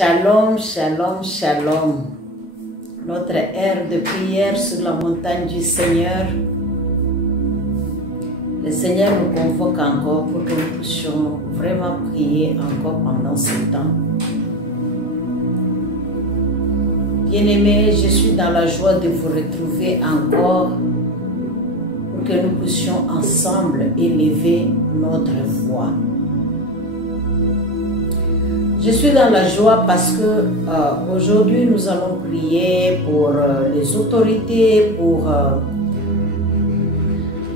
Shalom, shalom, shalom. Notre ère de prière sur la montagne du Seigneur. Le Seigneur nous convoque encore pour que nous puissions vraiment prier encore pendant ce temps. Bien-aimés, je suis dans la joie de vous retrouver encore pour que nous puissions ensemble élever notre voix. Je suis dans la joie parce que aujourd'hui nous allons prier pour les autorités, pour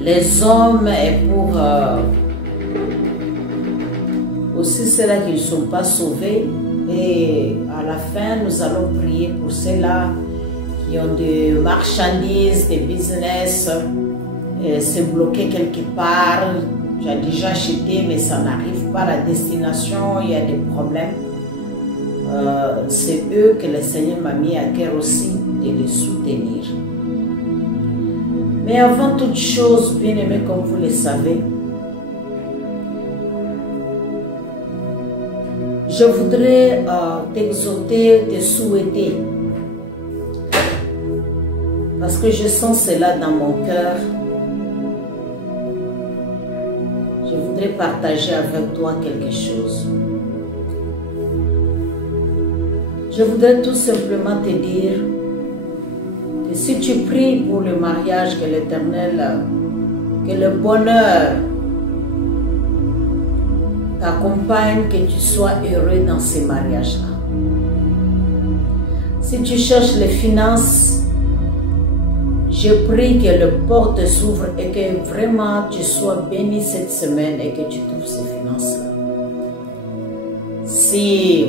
les hommes et pour aussi ceux-là qui ne sont pas sauvés. Et à la fin, nous allons prier pour ceux-là qui ont des marchandises, des business, se bloquer quelque part. J'ai déjà acheté, mais ça n'arrive pas à la destination, il y a des problèmes. C'est eux que le Seigneur m'a mis à cœur aussi de les soutenir. Mais avant toute chose, bien aimé, comme vous le savez, je voudrais t'exhorter, te souhaiter, parce que je sens cela dans mon cœur. Je voudrais partager avec toi quelque chose. Je voudrais tout simplement te dire que si tu pries pour le mariage, que l'Éternel, que le bonheur t'accompagne, que tu sois heureux dans ces mariages-là. Si tu cherches les finances, je prie que le porte s'ouvre et que vraiment tu sois béni cette semaine et que tu trouves ces finances-là. Si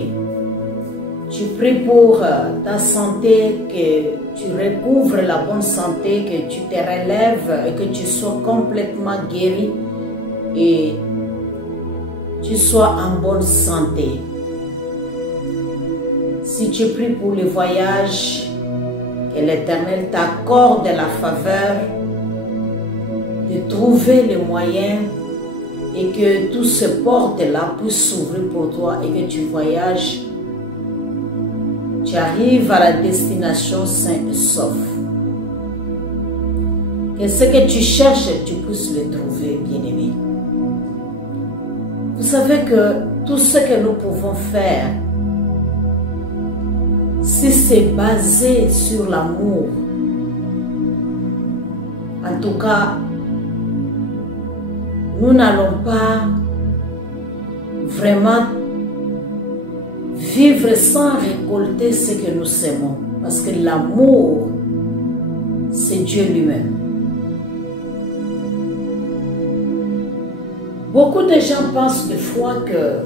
tu pries pour ta santé, que tu recouvres la bonne santé, que tu te relèves et que tu sois complètement guéri et tu sois en bonne santé. Si tu pries pour le voyage, que l'Éternel t'accorde la faveur de trouver les moyens et que tout ce porte-là puisse s'ouvrir pour toi et que tu voyages, tu arrives à la destination sain et sauf. Que ce que tu cherches, tu puisses le trouver, bien-aimé. Vous savez que tout ce que nous pouvons faire, si c'est basé sur l'amour, en tout cas, nous n'allons pas vraiment vivre sans récolter ce que nous semons. Parce que l'amour, c'est Dieu lui-même. Beaucoup de gens pensent des fois que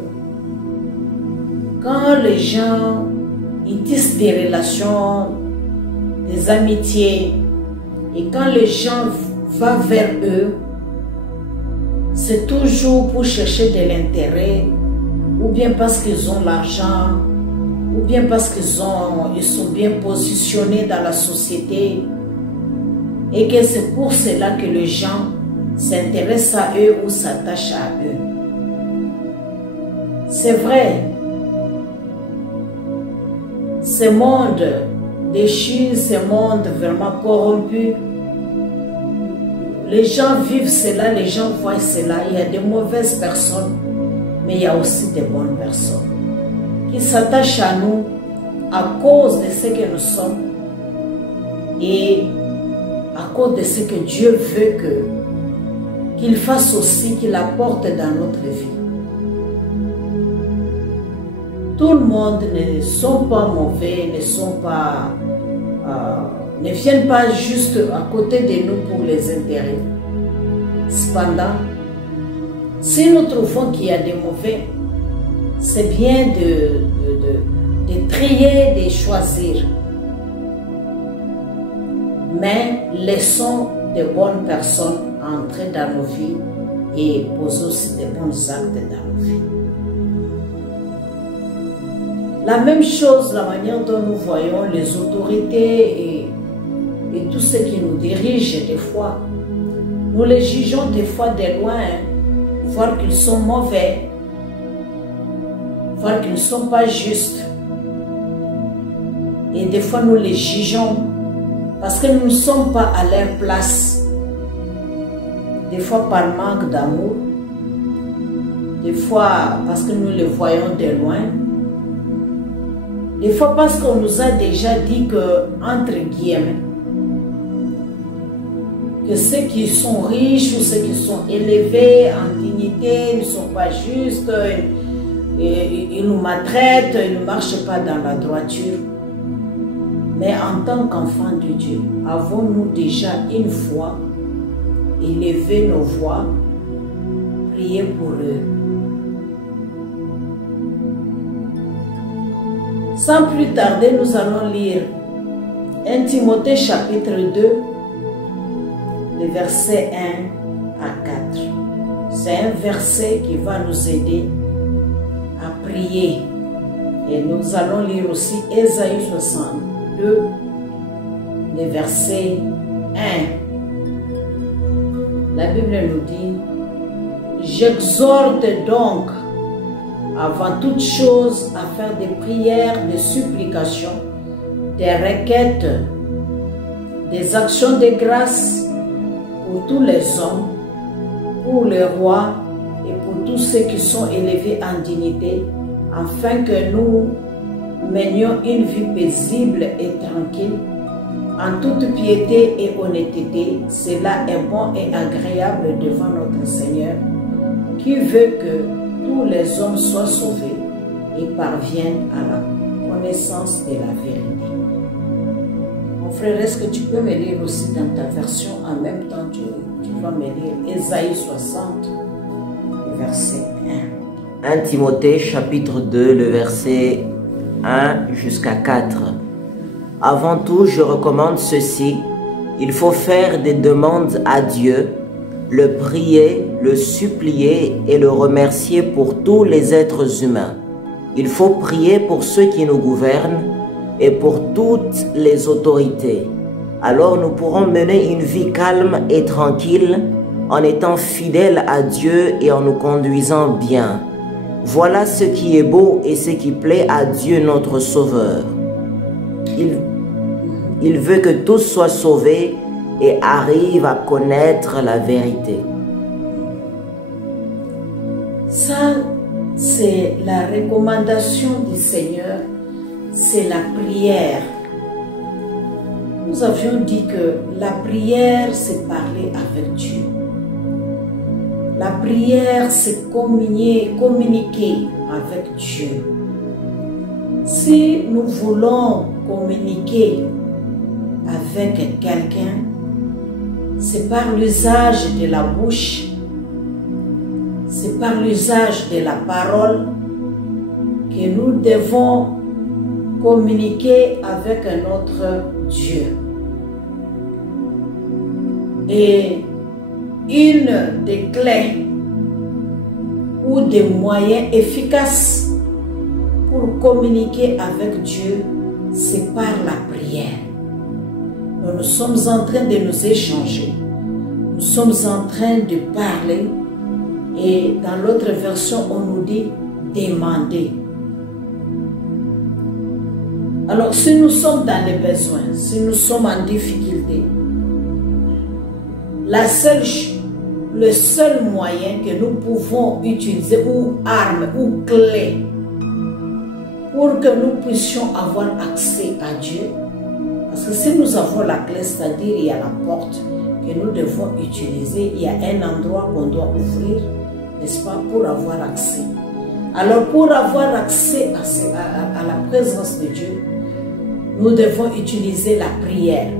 quand les gens ils tissent des relations, des amitiés, et quand les gens vont vers eux, c'est toujours pour chercher de l'intérêt, ou bien parce qu'ils ont l'argent, ou bien parce qu'ils sont bien positionnés dans la société, et que c'est pour cela que les gens s'intéressent à eux ou s'attachent à eux. C'est vrai. Ce monde déchu, ce monde vraiment corrompu, les gens vivent cela, les gens voient cela. Il y a de mauvaises personnes, mais il y a aussi de bonnes personnes qui s'attachent à nous à cause de ce que nous sommes et à cause de ce que Dieu veut qu'il fasse aussi, qu'il apporte dans notre vie. Tout le monde ne sont pas mauvais, ne viennent pas juste à côté de nous pour les intérêts. Cependant, si nous trouvons qu'il y a des mauvais, c'est bien de trier, de choisir. Mais laissons de bonnes personnes entrer dans nos vies et poser aussi de bons actes dans nos vies. La même chose, la manière dont nous voyons les autorités et tous ceux qui nous dirigent des fois, nous les jugeons des fois de loin, voir qu'ils sont mauvais, voir qu'ils ne sont pas justes. Et des fois, nous les jugeons parce que nous ne sommes pas à leur place. Des fois par manque d'amour. Des fois parce que nous les voyons de loin. Des fois parce qu'on nous a déjà dit que, entre guillemets, que ceux qui sont riches ou ceux qui sont élevés en dignité ne sont pas justes, ils nous maltraitent, ils ne marchent pas dans la droiture. Mais en tant qu'enfants de Dieu, avons-nous déjà une fois élevé nos voix, prié pour eux? Sans plus tarder, nous allons lire 1 Timothée chapitre 2, les versets 1 à 4. C'est un verset qui va nous aider à prier. Et nous allons lire aussi Ésaïe 62, les versets 1. La Bible nous dit: j'exhorte donc avant toute chose à faire des prières, des supplications, des requêtes, des actions de grâce pour tous les hommes, pour les rois et pour tous ceux qui sont élevés en dignité, afin que nous menions une vie paisible et tranquille, en toute piété et honnêteté. Cela est bon et agréable devant notre Seigneur, qui veut que tous les hommes soient sauvés et parviennent à la connaissance de la vérité. Mon frère, est-ce que tu peux me lire aussi dans ta version en même temps? Tu vas me lire Ésaïe 60, verset 1. 1 Timothée chapitre 2, le verset 1 jusqu'à 4. Avant tout, je recommande ceci: il faut faire des demandes à Dieu, le prier, le supplier et le remercier pour tous les êtres humains. Il faut prier pour ceux qui nous gouvernent et pour toutes les autorités. Alors nous pourrons mener une vie calme et tranquille en étant fidèles à Dieu et en nous conduisant bien. Voilà ce qui est beau et ce qui plaît à Dieu notre Sauveur. Il veut que tous soient sauvés et arrivent à connaître la vérité. Ça, c'est la recommandation du Seigneur, c'est la prière. Nous avions dit que la prière, c'est parler avec Dieu. La prière, c'est communiquer avec Dieu. Si nous voulons communiquer avec quelqu'un, c'est par l'usage de la bouche, c'est par l'usage de la parole que nous devons communiquer avec notre Dieu. Et une des clés ou des moyens efficaces pour communiquer avec Dieu, c'est par la prière. Nous sommes en train de nous échanger, nous sommes en train de parler, et dans l'autre version on nous dit demander. Alors si nous sommes dans les besoins, si nous sommes en difficulté, le seul moyen que nous pouvons utiliser, ou arme, ou clé, pour que nous puissions avoir accès à Dieu, parce que si nous avons la clé, c'est-à-dire il y a la porte que nous devons utiliser, il y a un endroit qu'on doit ouvrir, n'est-ce pas, pour avoir accès. Alors pour avoir accès à la présence de Dieu, nous devons utiliser la prière.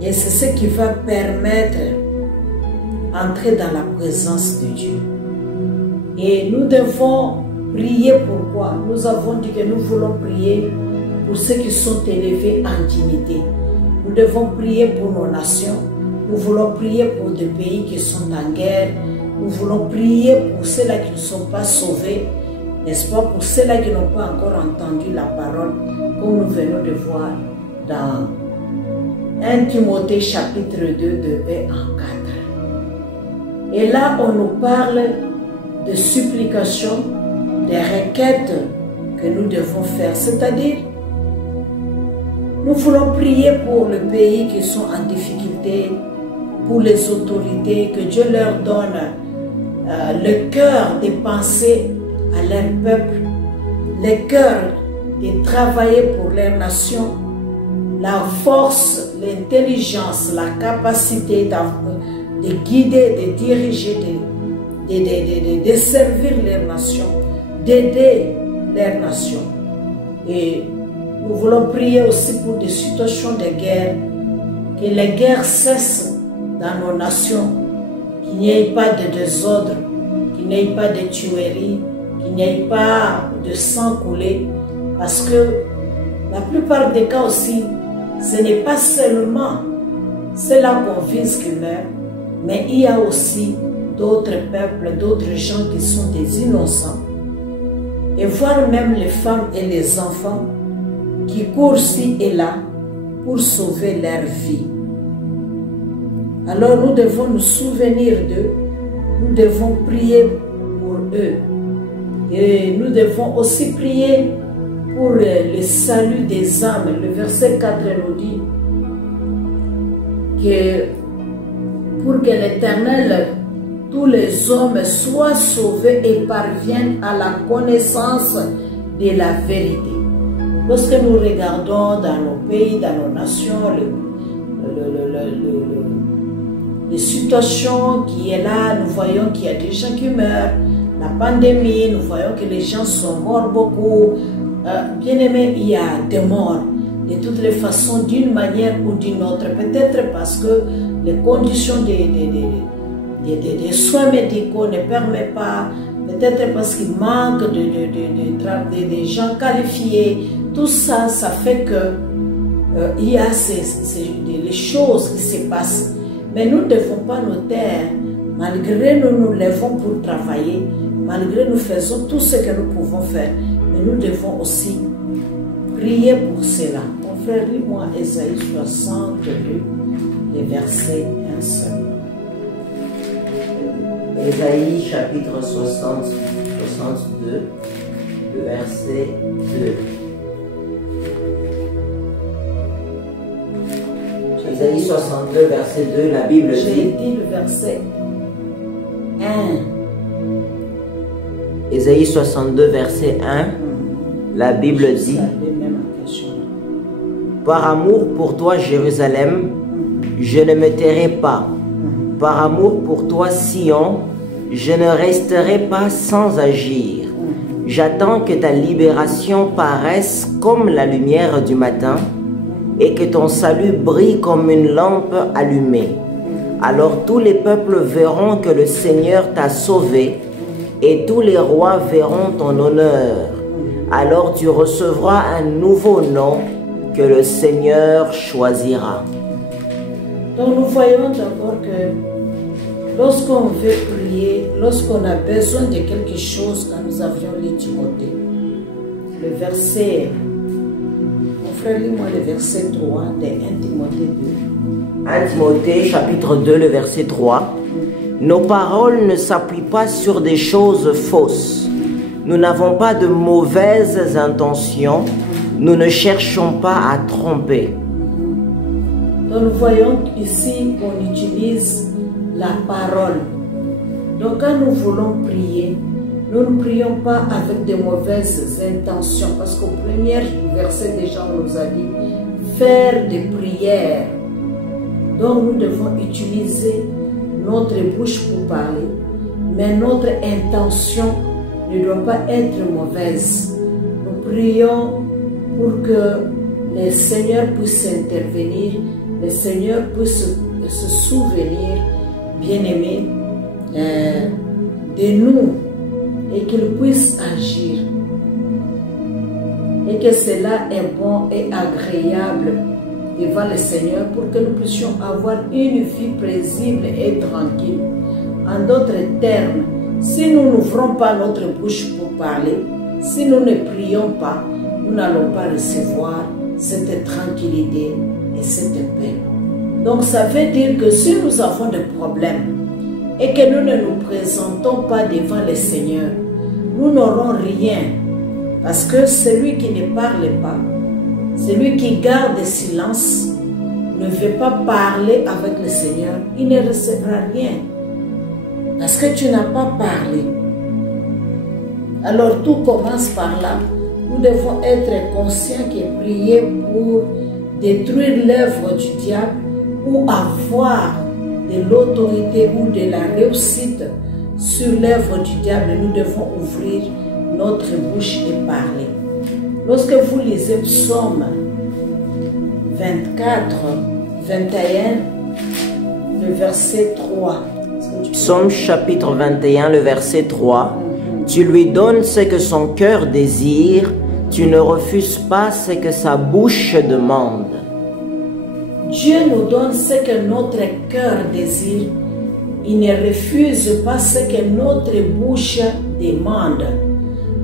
Et c'est ce qui va permettre d'entrer dans la présence de Dieu. Et nous devons prier pourquoi? Nous avons dit que nous voulons prier pour ceux qui sont élevés en dignité. Nous devons prier pour nos nations. Nous voulons prier pour des pays qui sont en guerre. Nous voulons prier pour ceux-là qui ne sont pas sauvés, n'est-ce pas, pour ceux-là qui n'ont pas encore entendu la parole, comme nous venons de voir dans 1 Timothée chapitre 2 de 1 à 4. Et là, on nous parle de supplications, des requêtes que nous devons faire. C'est-à-dire, Nous voulons prier pour le pays qui sont en difficulté, pour les autorités, que Dieu leur donne le cœur de penser à leur peuple, le cœur de travailler pour leur nation, la force, l'intelligence, la capacité de guider, de diriger, de servir leur nation, d'aider leur nation. Et nous voulons prier aussi pour des situations de guerre, que les guerres cessent dans nos nations, qu'il n'y ait pas de désordre, qu'il n'y ait pas de tueries, qu'il n'y ait pas de sang coulé, parce que la plupart des cas aussi, ce n'est pas seulement ceux-là qu'on vise qui meurent, mais il y a aussi d'autres peuples, d'autres gens qui sont des innocents, et voire même les femmes et les enfants qui courent ci et là pour sauver leur vie. Alors nous devons nous souvenir d'eux, nous devons prier pour eux. Et nous devons aussi prier pour le salut des âmes. Le verset 4 nous dit que pour que l'Éternel, tous les hommes soient sauvés et parviennent à la connaissance de la vérité. Lorsque nous regardons dans nos pays, dans nos nations, les situations qui est là, nous voyons qu'il y a des gens qui meurent, la pandémie, nous voyons que les gens sont morts beaucoup. Bien aimé, il y a des morts de toutes les façons, d'une manière ou d'une autre. Peut-être parce que les conditions des soins médicaux ne permettent pas, peut-être parce qu'il manque de gens qualifiés. Tout ça, ça fait que il y a les choses qui se passent. Mais nous ne devons pas nous taire, malgré nous levons pour travailler, malgré nous faisons tout ce que nous pouvons faire. Mais nous devons aussi prier pour cela. Mon frère, lis-moi Ésaïe 62, les versets 1 seul. Ésaïe chapitre 62, le verset 2. Ésaïe 62, verset 2, la Bible dit... J'ai dit le verset 1. Ésaïe 62, verset 1, la Bible dit... Par amour pour toi, Jérusalem, je ne me tairai pas. Par amour pour toi, Sion, je ne resterai pas sans agir. J'attends que ta libération paraisse comme la lumière du matin et que ton salut brille comme une lampe allumée. Alors tous les peuples verront que le Seigneur t'a sauvé et tous les rois verront ton honneur. Alors tu recevras un nouveau nom que le Seigneur choisira. Donc nous voyons d'abord que lorsqu'on veut prier, lorsqu'on a besoin de quelque chose, quand nous avions lu Timothée, le verset, mon frère, lis-moi le verset 3 de 1 Timothée 2. 1 Timothée chapitre 2, le verset 3. Nos paroles ne s'appuient pas sur des choses fausses. Nous n'avons pas de mauvaises intentions. Nous ne cherchons pas à tromper. Donc nous voyons ici qu'on utilise la parole. Donc quand nous voulons prier, nous ne prions pas avec de mauvaises intentions. Parce qu'au premier verset déjà on nous a dit faire des prières. Donc nous devons utiliser notre bouche pour parler. Mais notre intention ne doit pas être mauvaise. Nous prions pour que le Seigneur puisse intervenir, le Seigneur puisse se souvenir, bien-aimé, de nous et qu'il puisse agir. Et que cela est bon et agréable devant le Seigneur pour que nous puissions avoir une vie paisible et tranquille. En d'autres termes, si nous n'ouvrons pas notre bouche pour parler, si nous ne prions pas, nous n'allons pas recevoir cette tranquillité et cette paix. Donc ça veut dire que si nous avons des problèmes et que nous ne nous présentons pas devant le Seigneur, nous n'aurons rien. Parce que celui qui ne parle pas, Celui qui garde le silence ne veut pas parler avec le Seigneur, il ne recevra rien. Parce que tu n'as pas parlé. Alors tout commence par là. Nous devons être conscients que prier pour détruire l'œuvre du diable ou avoir de l'autorité ou de la réussite sur l'œuvre du diable, nous devons ouvrir notre bouche et parler. Lorsque vous lisez Psaume 24, 21, le verset 3. Psaume chapitre 21, le verset 3. Tu lui donnes ce que son cœur désire, tu ne refuses pas ce que sa bouche demande. Dieu nous donne ce que notre cœur désire. Il ne refuse pas ce que notre bouche demande.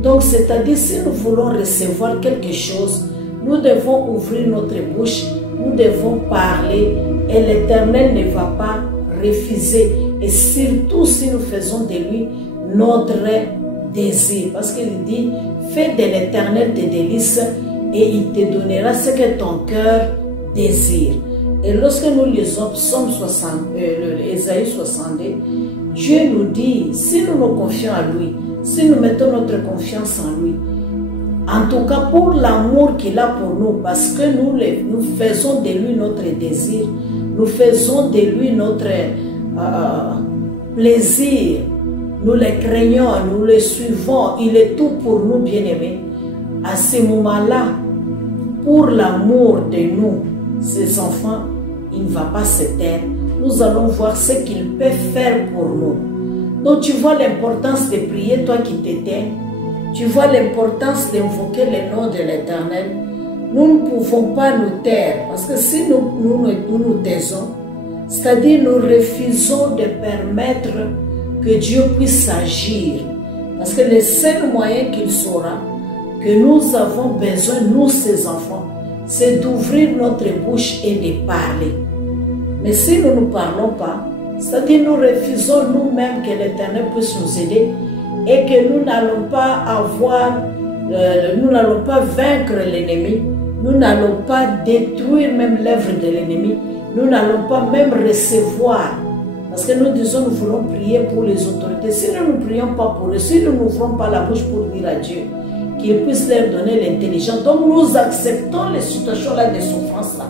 Donc, c'est-à-dire, si nous voulons recevoir quelque chose, nous devons ouvrir notre bouche, nous devons parler et l'Éternel ne va pas refuser. Et surtout si nous faisons de lui notre désir. Parce qu'il dit, fais de l'Éternel tes délices et il te donnera ce que ton cœur désire. Et lorsque nous lisons Psaume 60, Ésaïe 62, Dieu nous dit, si nous nous confions à lui, si nous mettons notre confiance en lui, en tout cas pour l'amour qu'il a pour nous, parce que nous faisons de lui notre désir, nous faisons de lui notre plaisir, nous le craignons, nous le suivons, il est tout pour nous, bien-aimés. À ce moment-là, pour l'amour de nous, ses enfants, il ne va pas se taire. Nous allons voir ce qu'il peut faire pour nous. Donc tu vois l'importance de prier, toi qui t'éteins. Tu vois l'importance d'invoquer le nom de l'Éternel. Nous ne pouvons pas nous taire, parce que si nous taisons, c'est-à-dire nous refusons de permettre que Dieu puisse agir. Parce que le seul moyen qu'il saura que nous avons besoin, nous ses enfants, c'est d'ouvrir notre bouche et de parler. Mais si nous ne parlons pas, c'est-à-dire nous refusons nous-mêmes que l'Éternel puisse nous aider et que nous n'allons pas nous n'allons pas vaincre l'ennemi, nous n'allons pas détruire même l'œuvre de l'ennemi, nous n'allons pas même recevoir. Parce que nous disons, nous voulons prier pour les autorités. Si nous ne prions pas pour eux, si nous n'ouvrons pas la bouche pour dire à Dieu qu'il puisse leur donner l'intelligence, donc nous acceptons les situations-là de souffrance-là.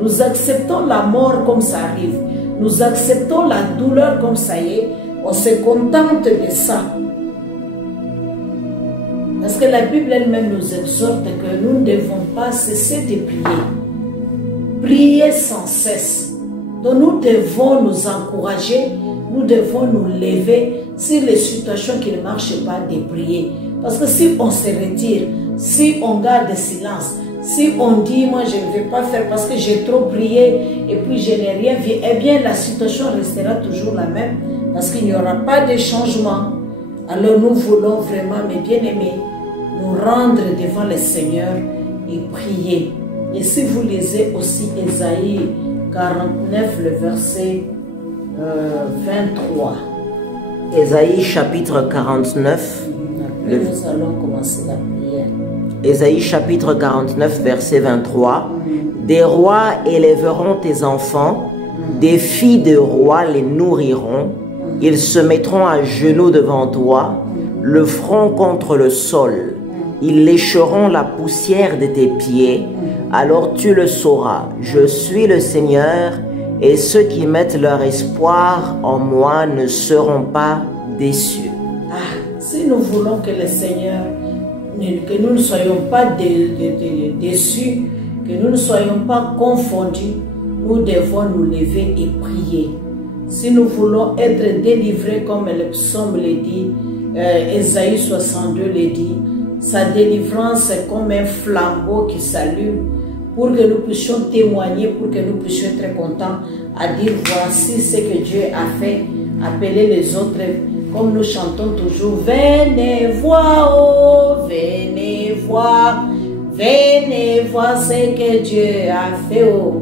Nous acceptons la mort comme ça arrive. Nous acceptons la douleur comme ça y est. On se contente de ça. Parce que la Bible elle-même nous exhorte que nous ne devons pas cesser de prier. Prier sans cesse. Donc nous devons nous encourager, nous devons nous lever sur les situations qui ne marchent pas, de prier. Parce que si on se retire, si on garde le silence, si on dit moi je ne vais pas faire parce que j'ai trop prié et puis je n'ai rien vu, eh bien la situation restera toujours la même parce qu'il n'y aura pas de changement. Alors nous voulons vraiment, mes bien-aimés, nous rendre devant le Seigneur et prier. Et si vous lisez aussi Ésaïe 49, le verset 23. Ésaïe chapitre 49. Après, nous allons commencer la prière. Ésaïe chapitre 49, verset 23. Des rois élèveront tes enfants, des filles de rois les nourriront. Ils se mettront à genoux devant toi, le front contre le sol. Ils lécheront la poussière de tes pieds. Alors tu le sauras, je suis le Seigneur, et ceux qui mettent leur espoir en moi ne seront pas déçus. Ah, si nous voulons que le Seigneur, que nous ne soyons pas déçus, que nous ne soyons pas confondus, nous devons nous lever et prier. Si nous voulons être délivrés comme le psaume le dit, Ésaïe 62 le dit, sa délivrance est comme un flambeau qui s'allume pour que nous puissions témoigner, pour que nous puissions être contents à dire voici ce que Dieu a fait, appeler les autres, comme nous chantons toujours, venez voir, oh, venez voir ce que Dieu a fait, oh,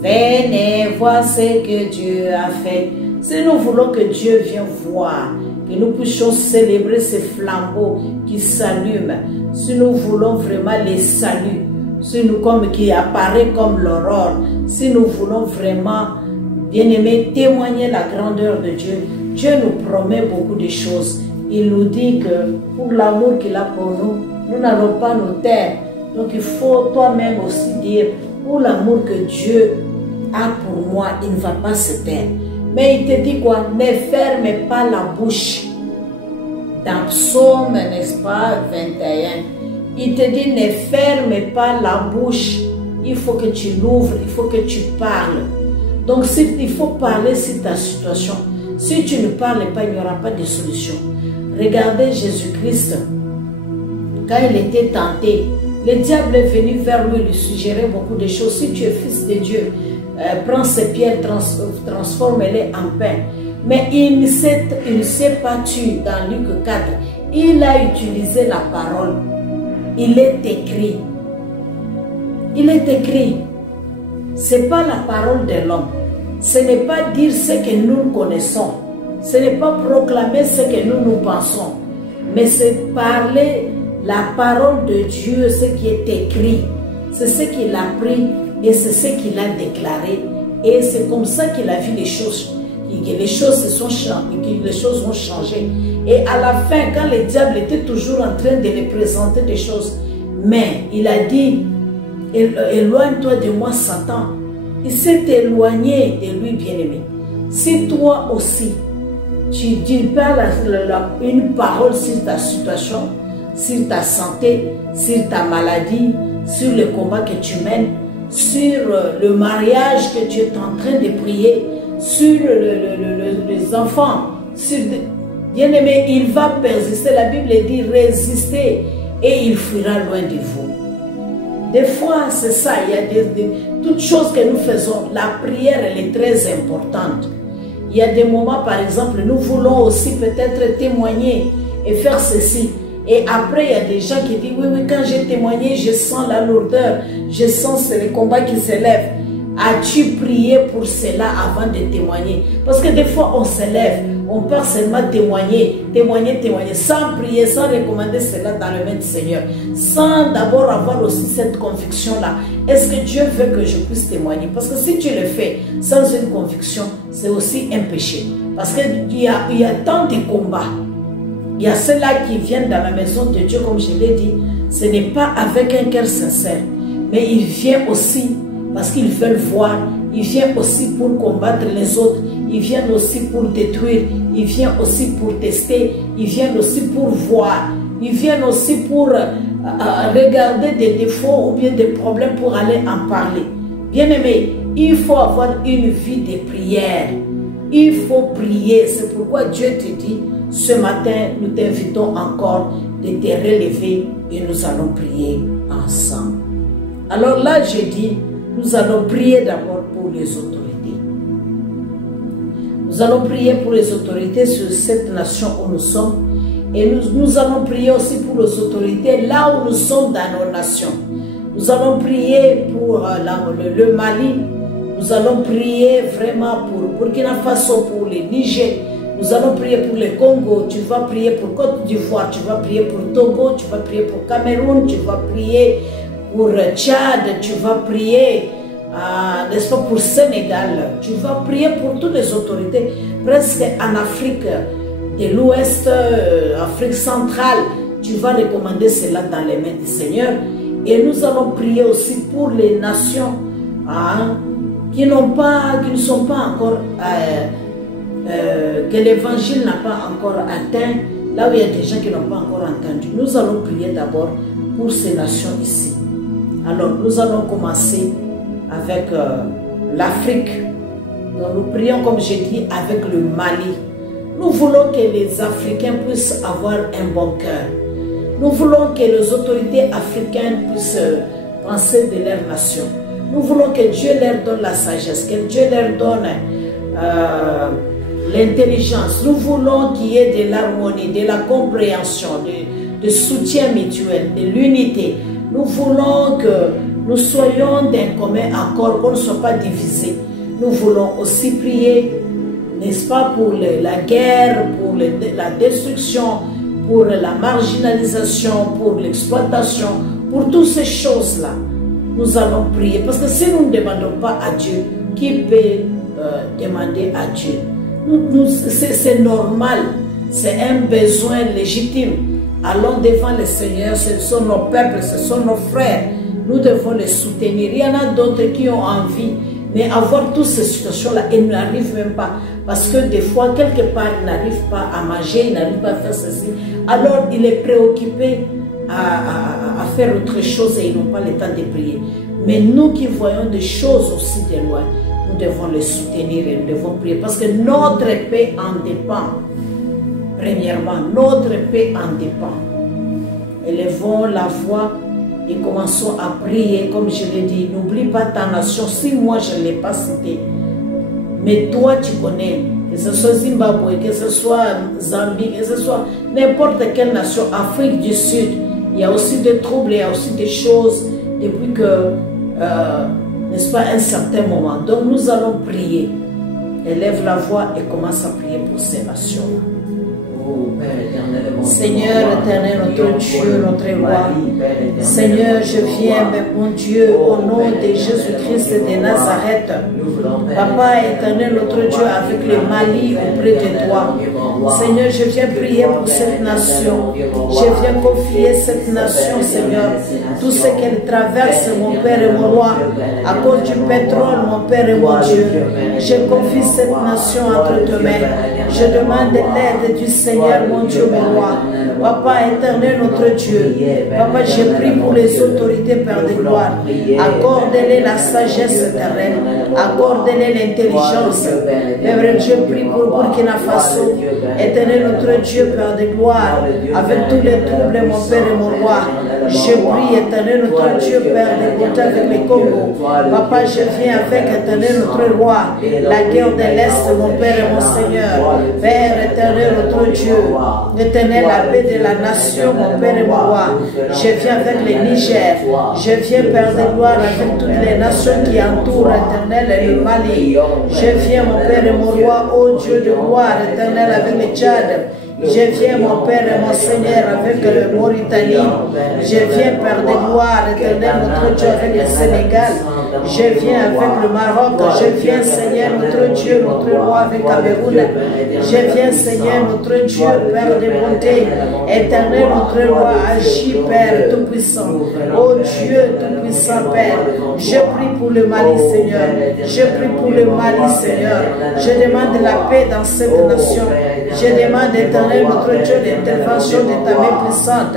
venez voir ce que Dieu a fait. Si nous voulons que Dieu vienne voir, que nous puissions célébrer ces flambeaux qui s'allument, si nous voulons vraiment les saluts, si nous comme qui apparaît comme l'aurore, si nous voulons vraiment, bien-aimés, témoigner la grandeur de Dieu, Dieu nous promet beaucoup de choses. Il nous dit que pour l'amour qu'il a pour nous, nous n'allons pas nous taire. Donc il faut toi-même aussi dire, pour l'amour que Dieu a pour moi, il ne va pas se taire. Mais il te dit quoi? Ne ferme pas la bouche. Dans Psaume, n'est-ce pas, 21, il te dit ne ferme pas la bouche. Il faut que tu l'ouvres, il faut que tu parles. Donc il faut parler sur ta situation. Si tu ne parles pas, il n'y aura pas de solution. Regardez Jésus-Christ, quand il était tenté, le diable est venu vers lui, lui suggérer beaucoup de choses. Si tu es fils de Dieu, prends ces pierres, transforme-les en pain. Mais il ne s'est pas tué dans Luc 4. Il a utilisé la parole. Il est écrit. Il est écrit. Ce n'est pas la parole de l'homme. Ce n'est pas dire ce que nous connaissons. Ce n'est pas proclamer ce que nous pensons. Mais c'est parler la parole de Dieu, ce qui est écrit. C'est ce qu'il a pris et c'est ce qu'il a déclaré. Et c'est comme ça qu'il a vu les choses. Que les choses ont changé. Et à la fin, quand le diable était toujours en train de lui présenter des choses, mais il a dit, éloigne-toi de moi, Satan. Il s'est éloigné de lui, bien-aimé. Si toi aussi, tu parles une parole sur ta situation, sur ta santé, sur ta maladie, sur le combat que tu mènes, sur le mariage que tu es en train de prier, sur les enfants, bien-aimé, il va persister. La Bible dit résister et il fuira loin de vous. Des fois, c'est ça, il y a toutes choses que nous faisons. La prière, elle est très importante. Il y a des moments, par exemple, nous voulons aussi peut-être témoigner et faire ceci. Et après, il y a des gens qui disent, oui, quand j'ai témoigné, je sens la lourdeur, je sens les combats qui s'élèvent. As-tu prié pour cela avant de témoigner? Parce que des fois, on s'élève, on peut seulement témoigner, sans prier, sans recommander cela dans le nom du Seigneur, sans d'abord avoir aussi cette conviction-là. Est-ce que Dieu veut que je puisse témoigner? Parce que si tu le fais sans une conviction, c'est aussi un péché. Parce qu'il y a tant de combats. Il y a ceux-là qui viennent dans la maison de Dieu, comme je l'ai dit, ce n'est pas avec un cœur sincère, mais ils viennent aussi parce qu'ils veulent voir, ils viennent aussi pour combattre les autres, ils viennent aussi pour détruire, ils viennent aussi pour tester, ils viennent aussi pour voir, ils viennent aussi pour regarder des défauts ou bien des problèmes pour aller en parler. Bien-aimé, il faut avoir une vie de prière. Il faut prier. C'est pourquoi Dieu te dit, ce matin, nous t'invitons encore de te relever et nous allons prier ensemble. Alors là, je dis, nous allons prier d'abord pour les autorités. Nous allons prier pour les autorités sur cette nation où nous sommes. Et nous allons prier aussi pour les autorités là où nous sommes dans nos nations. Nous allons prier pour le Mali. Nous allons prier vraiment pour Burkina Faso, pour le Niger. Nous allons prier pour le Congo. Tu vas prier pour Côte d'Ivoire. Tu vas prier pour Togo. Tu vas prier pour Cameroun. Tu vas prier pour Tchad. Tu vas prier, n'est-ce pas, pour Sénégal. Tu vas prier pour toutes les autorités. Presque en Afrique de l'Ouest, Afrique centrale. Tu vas recommander cela dans les mains du Seigneur. Et nous allons prier aussi pour les nations qui ne sont pas encore, que l'évangile n'a pas encore atteint, là où il y a des gens qui n'ont pas encore entendu. Nous allons prier d'abord pour ces nations ici. Alors nous allons commencer avec l'Afrique. Donc nous prions, comme j'ai dit, avec le Mali. Nous voulons que les Africains puissent avoir un bon cœur. Nous voulons que les autorités africaines puissent penser de leur nation. Nous voulons que Dieu leur donne la sagesse, que Dieu leur donne l'intelligence. Nous voulons qu'il y ait de l'harmonie, de la compréhension, de soutien mutuel, de l'unité. Nous voulons que nous soyons d'un commun accord, qu'on ne soit pas divisés. Nous voulons aussi prier, n'est-ce pas, pour la guerre, pour la destruction, pour la marginalisation, pour l'exploitation, pour toutes ces choses-là. nous allons prier. Parce que si nous ne demandons pas à Dieu, qui peut demander à Dieu? C'est normal, c'est un besoin légitime. Allons devant le Seigneur, ce sont nos peuples, ce sont nos frères. Nous devons les soutenir. Il y en a d'autres qui ont envie, mais avoir toutes ces situations-là, ils n'arrivent même pas. Parce que des fois, quelque part, ils n'arrivent pas à manger, ils n'arrivent pas à faire ceci. Alors, il est préoccupé à faire autre chose et ils n'ont pas le temps de prier. Mais nous qui voyons des choses aussi de loin, nous devons les soutenir et nous devons prier. Parce que notre paix en dépend. Premièrement, notre paix en dépend. Élevons la voix et commençons à prier, comme je l'ai dit. N'oublie pas ta nation, si moi je ne l'ai pas cité. Mais toi tu connais, que ce soit Zimbabwe, que ce soit Zambie, que ce soit n'importe quelle nation, Afrique du Sud, il y a aussi des troubles, il y a aussi des choses depuis que, n'est-ce pas, un certain moment. Donc nous allons prier. Élève la voix et commence à prier pour ces nations-là. Seigneur éternel, notre Dieu, notre roi, Seigneur, je viens, mon Dieu, au nom de Jésus-Christ de Nazareth. Papa éternel, notre Dieu, avec le Mali auprès de toi. Seigneur, je viens prier pour cette nation. Je viens confier cette nation, Seigneur. Tout ce qu'elle traverse, mon Père et mon roi, à cause du pétrole, mon Père et mon Dieu. Je confie cette nation entre tes mains. Je demande l'aide du Seigneur, mon Dieu, mon roi. Papa éternel, notre Dieu. Papa, je prie pour les autorités, Père de gloire. Accorde-les la sagesse éternelle. Accorde-les l'intelligence. Père, je prie pour Burkina Faso. Éternel, notre Dieu, Père de gloire. Avec tous les troubles, mon Père et mon roi. Je prie, éternel, notre Dieu, Père de bonté avec le Congo. Papa, je viens avec, éternel, notre roi. La guerre de l'Est, mon Père et mon Seigneur. Père éternel, notre Dieu. Éternel, la paix de la nation, mon Père et mon roi. Je viens avec le Niger. Je viens, Père de gloire, avec toutes les nations qui entourent, éternel, le Mali. Je viens, mon Père et mon roi, ô Dieu de gloire, éternel, avec le Tchad. Je viens, mon Père et mon Seigneur, avec le Mauritanie. Je viens, Père de gloire, éternel, notre Dieu, avec le Sénégal. Je viens avec le Maroc. Je viens, Seigneur, notre Dieu, notre roi, avec Cameroun. Je viens, Seigneur, notre Dieu, Père de bonté. Éternel, notre roi, agis, Père Tout-Puissant. Oh Dieu, Tout-Puissant, Père. Je prie pour le Mali, Seigneur. Je prie pour le Mali, Seigneur. Je demande la paix dans cette nation. Je demande, éternel, notre Dieu, l'intervention de ta main puissante.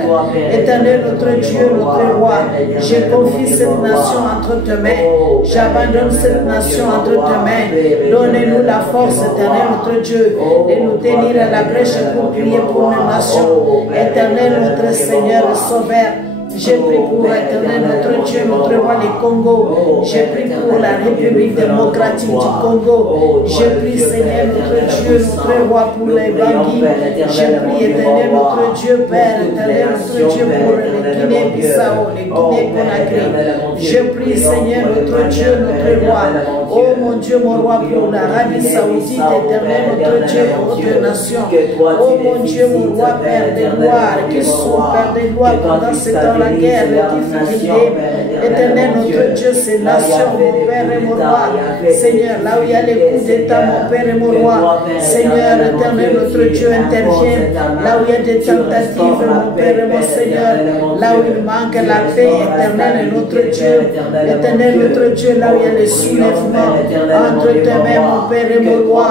Éternel, notre Dieu, notre roi. Je confie cette nation entre tes mains. J'abandonne cette nation entre tes mains. Donnez-nous la force, éternel, notre Dieu, de nous tenir à la brèche pour prier pour nos nations. Éternel, notre Seigneur et Sauveur. Je prie pour éternel notre Dieu, notre roi, le Congo. Je prie pour la République démocratique du Congo. Je prie, Seigneur, notre Dieu, notre roi, pour les Bangui. Je prie, éternel, notre Dieu, Père, éternel, notre Dieu, pour les Guinée-Bissau, les Guinée-Conakry. Je prie, Seigneur, notre Dieu, notre roi. Oh mon Dieu, mon roi, pour l'Arabie Saoudite, éternel, notre Dieu, notre nation. Oh mon Dieu, mon roi, Père de gloire, qui sont Père de gloire pendant ce temps la guerre, les difficultés. Éternel, notre Dieu, ces nations, mon Père et mon roi. Seigneur, là où il y a les coups d'État, mon Père et mon roi. Seigneur, éternel, notre Dieu, intervient. Là où il y a des tentatives, mon Père et mon Seigneur. Là où il manque la paix, éternel, notre Dieu. Éternel, notre Dieu, là où il y a le soulèvement. Entre tes mains, mon Père et mon roi.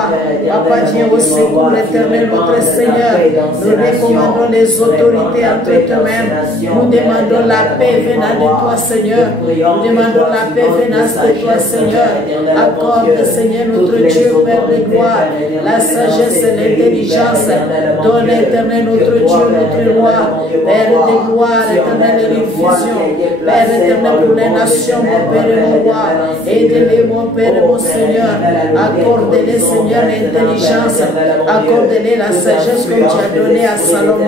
Papa, viens au secours, éternel, notre Seigneur. Nous recommandons les autorités entre tes mains. Nous demandons la paix venant de toi, Seigneur. Nous demandons la paix venant de toi, Seigneur. Accorde, Seigneur, notre Dieu, Père de gloire, la sagesse et l'intelligence. Donne, éternel, notre Dieu, notre roi, Père de gloire, éternel, l'infusion. Père éternel, pour les nations, mon Père et mon roi. Aide-les, mon Père et mon Seigneur. Accorde-les, Seigneur, l'intelligence. Accorde-les la sagesse que tu as donnée à Salomon.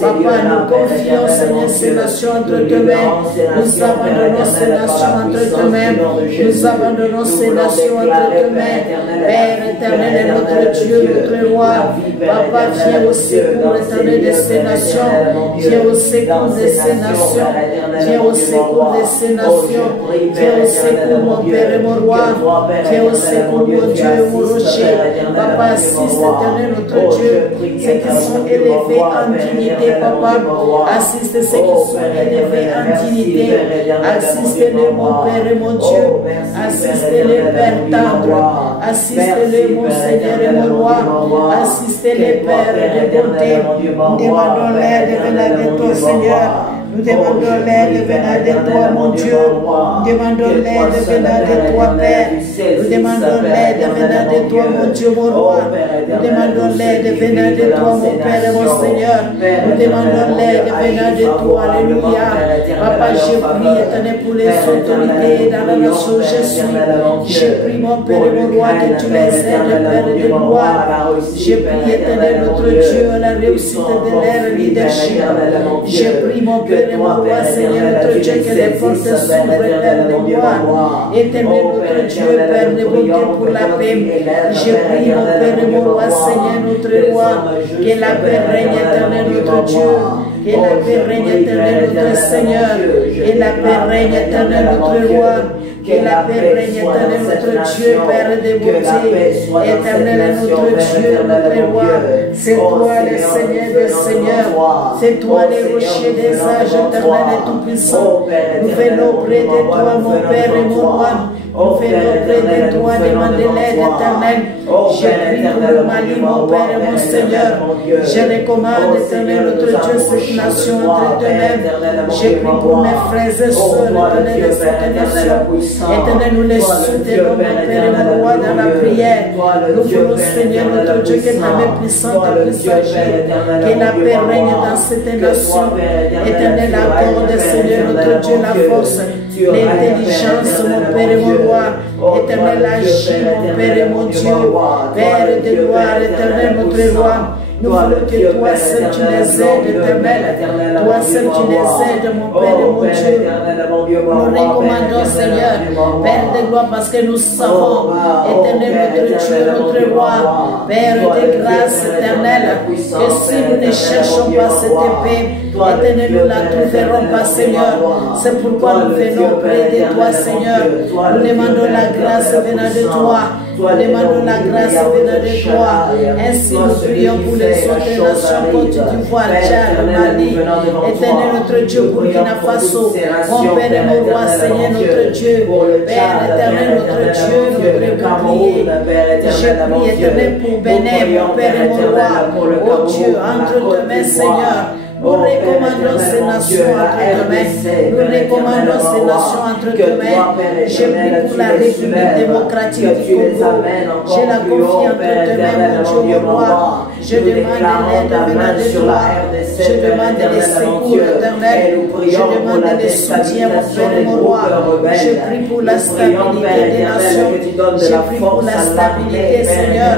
Papa, nous confions, Seigneur, ces nations entre tes mains. Nous savons abandonnons ces nations entre tes mains. Nous abandonnons ces nations entre tes mains. Père éternel est notre Dieu, notre roi. Papa, viens au secours éternel de ces nations. Viens au secours de ces nations. Viens au secours de ces nations. Viens au secours, mon Père et mon roi. Viens au secours, mon Dieu et mon rocher. Papa, assiste éternel notre Dieu. Ceux qui sont élevés en dignité, Papa. Assiste ceux qui sont élevés en dignité. Assiste-les, mon Père et mon Dieu. Assiste-les, Père tendre. Assiste-les, mon Seigneur et mon roi. Assistez-les, Père de bonté. Demandons l'aide venant de toi, Seigneur. Nous demandons l'aide venant de toi, mon Dieu. Nous demandons l'aide venant de toi, Père. Nous demandons l'aide venant de toi, mon Dieu, mon roi. Nous demandons l'aide venant de toi, mon Père et mon Seigneur. Nous demandons l'aide venant de toi, alléluia. Papa, je prie, éternel, pour les autorités dans la nation où je suis. Je prie, mon Père et mon roi, que tu les aides, Père de gloire. Je prie, éternel, notre Dieu, à la réussite de leur leadership. Je prie, mon Père et mon roi, Seigneur, notre Dieu, que les portes s'ouvrent, Père de gloire. Éternel, notre Dieu, Père de bonté pour la paix. Je prie, mon Père et mon roi, Seigneur, notre roi, que la paix règne, éternel, notre Dieu. Que la paix règne, éternel, notre Seigneur. Que la paix règne, éternel, notre roi. Que la paix règne, éternel, notre Dieu, Père de bonté. Éternel, notre Dieu, notre roi. C'est toi le Seigneur des Seigneurs. C'est toi le rocher des âges, éternel et tout-puissant. Nous venons auprès de toi, mon Père et mon roi. Nous venons auprès de toi demander l'aide éternelle. Je prie pour le Mali, mon Père et mon Seigneur. Je recommande, éternel, notre Dieu, cette nation entre tes mains. Je prie pour mes frères et sœurs, éternel, de cette nation. Éternel, nous les soutenons, mon Père et mon roi, dans la prière. Nous voulons, Seigneur, notre Dieu, que ta main puissante puisse agir. Que la paix règne dans cette nation. Éternel, accorde, Seigneur, notre Dieu, la force, l'intelligence, mon Père et mon roi. Éternel, agis, mon Père et mon Dieu. Père de gloire, éternel, notre roi. Nous voulons que toi seul tu les aides, éternel. Toi seul tu les aides, mon Père et mon Dieu. Nous recommandons, Seigneur, Père de gloire, parce que nous savons, éternel, notre Dieu, notre roi, Père de grâce, éternel, que si nous ne cherchons pas cette paix, éternel, nous ne la trouverons pas, Seigneur. C'est pourquoi nous venons auprès de toi, Seigneur. Nous demandons la grâce venant de toi. Nous demandons la grâce venant de toi. Ainsi nous prions pour les autres nations, Côte d'Ivoire, Tchad, Mali, éternel notre Dieu, Burkina Faso, mon Père et mon roi, Seigneur notre Dieu, Père éternel notre Dieu, notre bouclier. Je prie éternel pour Bénin, mon Père et mon roi, oh Dieu, entre tes mains, Seigneur. Nous recommandons ces nations entre tes mains. Nous recommandons ces nations entre tes mains. Je prie pour la République démocratique du Congo. J'ai la confiance entre tes mains, mon Dieu, mon roi. Je demande l'aide venant de toi. Je demande les secours éternels. Je demande les soutiens, mon Père et mon roi. Je prie pour la stabilité des nations. Je prie pour la stabilité, Seigneur.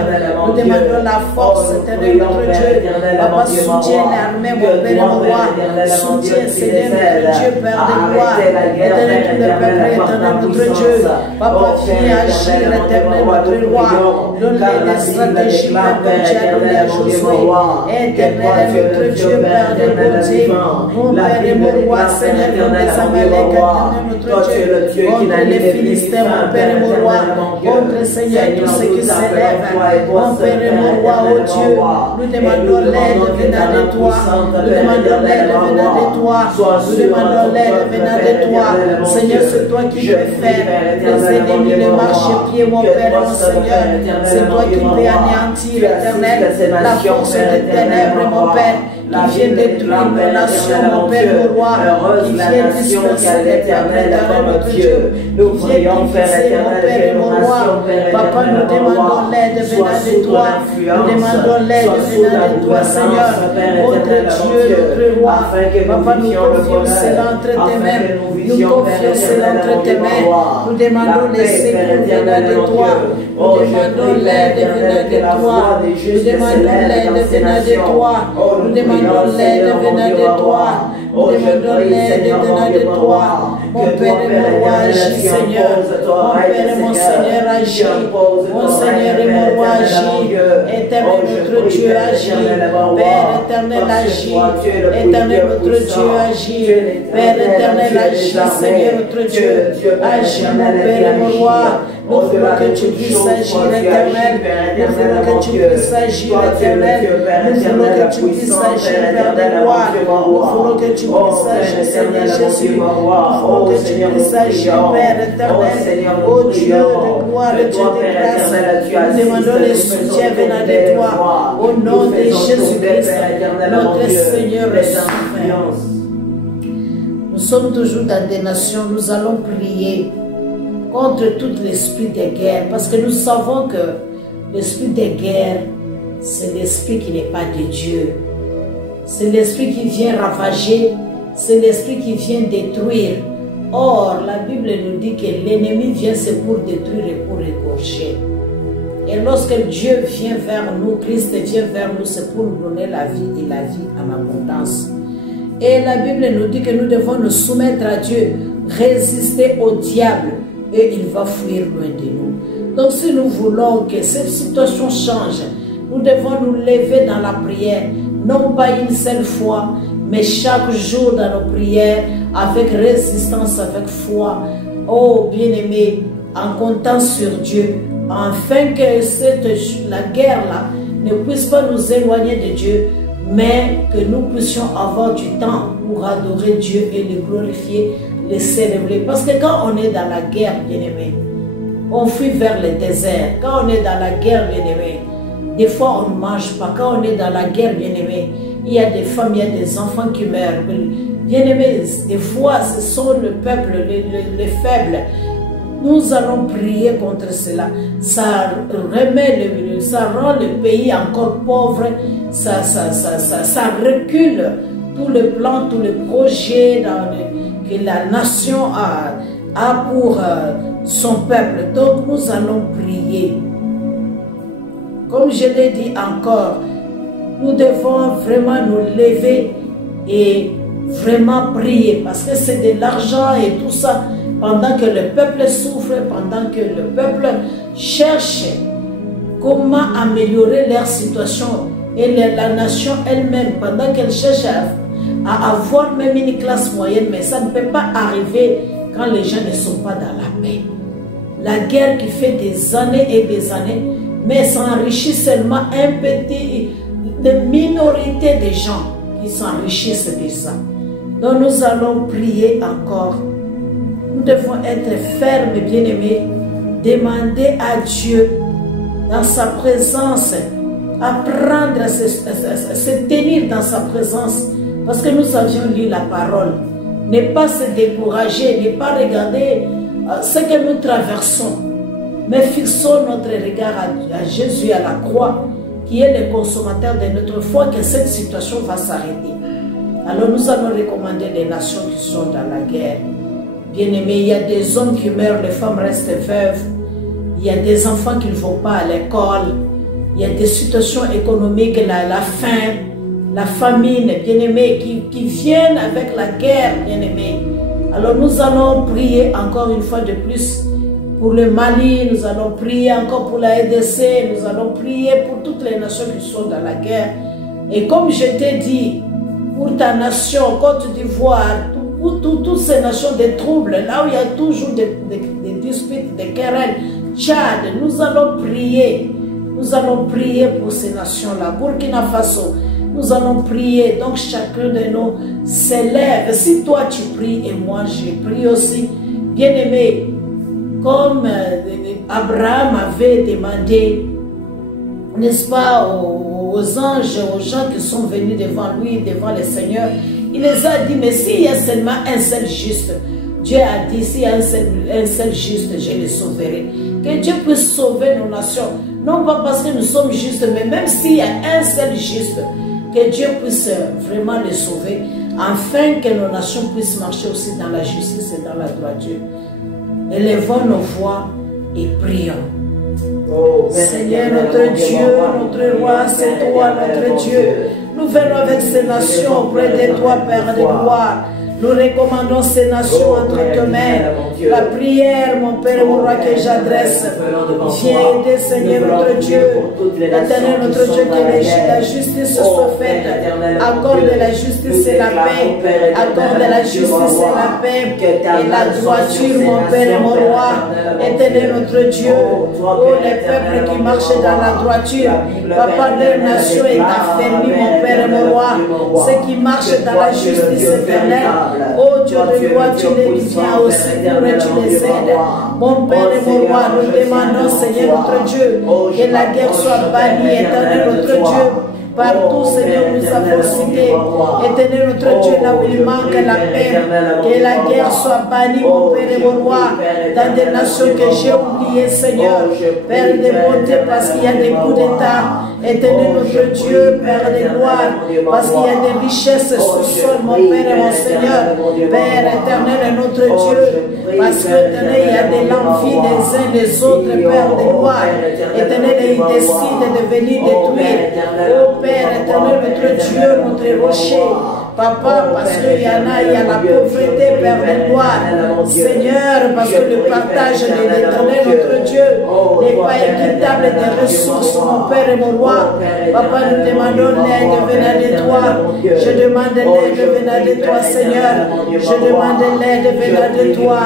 Nous demandons la force, éternel, notre Dieu. Papa, soutiens l'armée, mon Père et mon roi. Soutiens, Seigneur, notre Dieu, Père de gloire. Éternel, tout le peuple, éternel, notre Dieu. Papa, viens agir, éternel, notre roi. Donne-les des stratégies, Papa, tu as donné à Josué. Éternel, notre Dieu, Père de bonté. Mon Père et mon roi, Seigneur, comme les Amalek, éternel, notre Dieu. Contre les Philistins, mon Père et mon roi. Contre, Seigneur, tout ce qui s'élève. Mon Père et mon roi, oh Dieu. Nous demandons l'aide venant de toi. Nous demandons l'aide venant de toi. Nous demandons l'aide venant de toi. Seigneur, c'est toi qui peux faire. Les ennemis, les marchepieds, mon Père et mon Seigneur. C'est toi qui peux anéantir, éternel, la force des ténèbres, mon Père, qui vient détruire nos nations, mon Père, mon roi, qui vient disperser l'éternel, notre Dieu. Nous prions, Père éternel, mon Père et mon roi. Papa, nous demandons l'aide venant de toi. Nous demandons l'aide venant de toi, Seigneur. Notre Dieu, notre roi. Papa, nous confions cela entre tes mains. Nous confions cela entre tes mains. Nous demandons les secours venant de toi. Nous demandons l'aide venant de toi. Nous demandons l'aide venant de toi. Nous demandons l'aide venant de toi. Nous demandons l'aide de toi. Mon Père et mon roi, agis, Seigneur. Mon Père et mon Seigneur, agis. Mon Seigneur et mon roi, agis. Éternel notre Dieu, agis. Père éternel, agis. Éternel notre Dieu, agis. Père éternel, agis, Seigneur notre Dieu. Agis, mon Père et mon roi. Nous voulons que tu puisses agir, l'éternel. Nous voulons que tu puisses agir, l'éternel. Nous voulons que tu puisses agir, Père de gloire. Nous voulons que tu puisses agir, Seigneur Jésus. Nous voulons que tu puisses agir, Père éternel. Ô Dieu de gloire et Dieu de grâce, nous demandons le soutien venant de toi. Au nom de Jésus-Christ, notre Seigneur et Sauveur. Nous sommes toujours dans des nations, nous allons prier contre tout l'esprit de guerre, parce que nous savons que l'esprit de guerre, c'est l'esprit qui n'est pas de Dieu. C'est l'esprit qui vient ravager, c'est l'esprit qui vient détruire. Or, la Bible nous dit que l'ennemi vient, c'est pour détruire et pour égorger. Et lorsque Dieu vient vers nous, Christ vient vers nous, c'est pour nous donner la vie et la vie en abondance. Et la Bible nous dit que nous devons nous soumettre à Dieu, résister au diable, et il va fuir loin de nous. Donc si nous voulons que cette situation change, nous devons nous lever dans la prière, non pas une seule fois, mais chaque jour dans nos prières, avec résistance, avec foi. Oh bien-aimé, en comptant sur Dieu, afin que la guerre-là ne puisse pas nous éloigner de Dieu, mais que nous puissions avoir du temps pour adorer Dieu et le glorifier, le célébrer. Parce que quand on est dans la guerre, bien-aimé, on fuit vers le désert. Quand on est dans la guerre, bien-aimé, des fois on ne mange pas. Quand on est dans la guerre, bien-aimé, il y a des femmes, il y a des enfants qui meurent. Bien-aimé, des fois ce sont le peuple, les faibles. Nous allons prier contre cela. Ça remet ça rend le pays encore pauvre. Ça recule tout le plan, tout le projet que la nation a pour son peuple. Donc nous allons prier. Comme je l'ai dit encore, nous devons vraiment nous lever et vraiment prier, parce que c'est de l'argent et tout ça, pendant que le peuple souffre, pendant que le peuple cherche comment améliorer leur situation, et la nation elle-même, pendant qu'elle cherche à avoir même une classe moyenne, mais ça ne peut pas arriver quand les gens ne sont pas dans la paix. La guerre qui fait des années et des années, mais s'enrichit seulement un petit, de minorité de gens qui s'enrichissent de ça. Donc nous allons prier encore. Nous devons être fermes et bien-aimés, demander à Dieu, dans sa présence, apprendre à se tenir dans sa présence, parce que nous avions lu la parole. Ne pas se décourager, ne pas regarder ce que nous traversons, mais fixons notre regard à Jésus, à la croix, qui est le consommateur de notre foi, que cette situation va s'arrêter. Alors nous allons recommander les nations qui sont dans la guerre. Bien-aimés, il y a des hommes qui meurent, les femmes restent veuves, il y a des enfants qui ne vont pas à l'école, il y a des situations économiques, la faim, la famine, bien-aimés, qui viennent avec la guerre, bien-aimés. Alors nous allons prier encore une fois de plus pour le Mali, nous allons prier encore pour la RDC, nous allons prier pour toutes les nations qui sont dans la guerre. Et comme je t'ai dit, pour ta nation, Côte d'Ivoire, pour toutes ces nations des troubles, là où il y a toujours des disputes, des querelles, Tchad, nous allons prier pour ces nations-là. Burkina Faso, nous allons prier. Donc chacun de nous s'élève. Si toi tu pries et moi je prie aussi, bien-aimé, comme Abraham avait demandé, n'est-ce pas, aux anges, aux gens qui sont venus devant lui, devant le Seigneur, il les a dit, mais s'il y a seulement un seul juste, Dieu a dit, s'il y a un seul juste, je le sauverai. Que Dieu puisse sauver nos nations, non pas parce que nous sommes justes, mais même s'il y a un seul juste, que Dieu puisse vraiment le sauver, afin que nos nations puissent marcher aussi dans la justice et dans la droiture. Élevons nos voix et prions. Oh, Seigneur notre Dieu, notre roi, c'est toi notre Dieu. Nous venons avec ces nations auprès de toi, Père de gloire. Nous recommandons ces nations entre tes mains. La prière, mon Père et mon roi, que j'adresse, viens aider, Seigneur notre Dieu, Éternel notre Dieu, que la justice soit faite. Accorde la justice et la paix. Accorde la justice et la paix et la droiture, mon Père et mon roi, Éternel notre Dieu. Oh, les peuples qui marchent dans la droiture, Papa, leur nation est affermie, mon Père et mon roi. Ceux qui marchent dans la justice éternelle, oh Dieu de gloire, tu les viens au secours et tu les aides. Mon Père et mon roi, nous demandons, Seigneur notre Dieu, que la guerre soit bannie, Éternel notre Dieu. Partout, Seigneur, nous avons cité, Éternel notre Dieu, là où il manque la paix, que la guerre soit bannie, mon Père et mon roi, dans des nations que j'ai oubliées, Seigneur, Père de bonté, parce qu'il y a des coups d'État, Éternel notre Dieu, Père de gloire, parce qu'il y a des richesses sous-sol, mon Père et mon Seigneur, Père éternel et notre Dieu, parce que, Éternel, il y a de l'envie des uns des autres, Père de gloire, Éternel, et ils décident de venir détruire, oh Père éternel, notre Dieu, notre rocher, Papa, parce qu'il y en a, il y a la pauvreté, Père de gloire. Seigneur, parce que le partage de l'éternel, notre Dieu, n'est pas équitable des ressources, mon Père et mon roi. Papa, nous demandons l'aide venant de toi. Je demande l'aide venant de toi, Seigneur. Je demande l'aide venant de toi.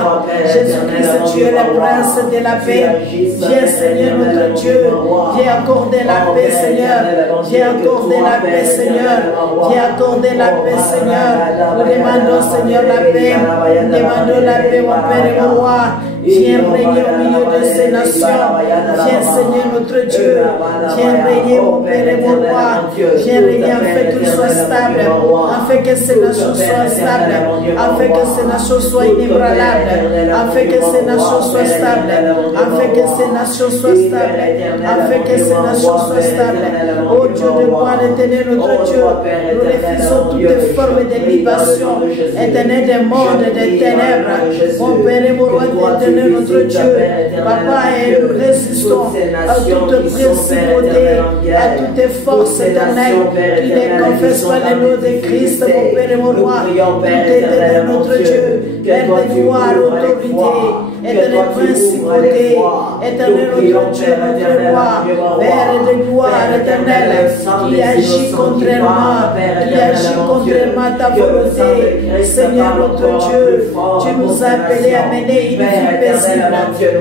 Jésus-Christ, tu es le prince de la paix. Viens, Seigneur, notre Dieu. Viens accorder la paix, Seigneur. Viens accorder la paix, Seigneur. Viens accorder la paix, Seigneur. Nous demandons, Seigneur, la paix. Nous demandons la paix, mon Père et mon roi. Viens régner au milieu de ces nations. Viens, Seigneur, notre Dieu. Viens régner, mon Père et mon roi. Viens régner afin qu'il soit stable. Afin que ces nations soient stables. Afin que ces nations soient inébranlables. Afin que ces nations soient stables. Afin que ces nations soient stables. Afin que ces nations soient stables. Oh Dieu de gloire, éternel, notre Dieu. Nous refusons toutes formes de libation. Éternel des mondes, des ténèbres. Mon Père et mon roi, éternel, notre Dieu, Papa, et nous résistons à toute principauté, à toute force éternelle qui ne confesse pas le nom de Christ, mon Père et mon roi, tout éternel, notre Dieu, Père de gloire, autorité, éternelle principauté, éternel, notre Dieu, notre roi, Père de gloire, éternel, qui agit contrairement, à ta volonté, Seigneur, notre Dieu, tu nous as appelés à mener une vie paisible.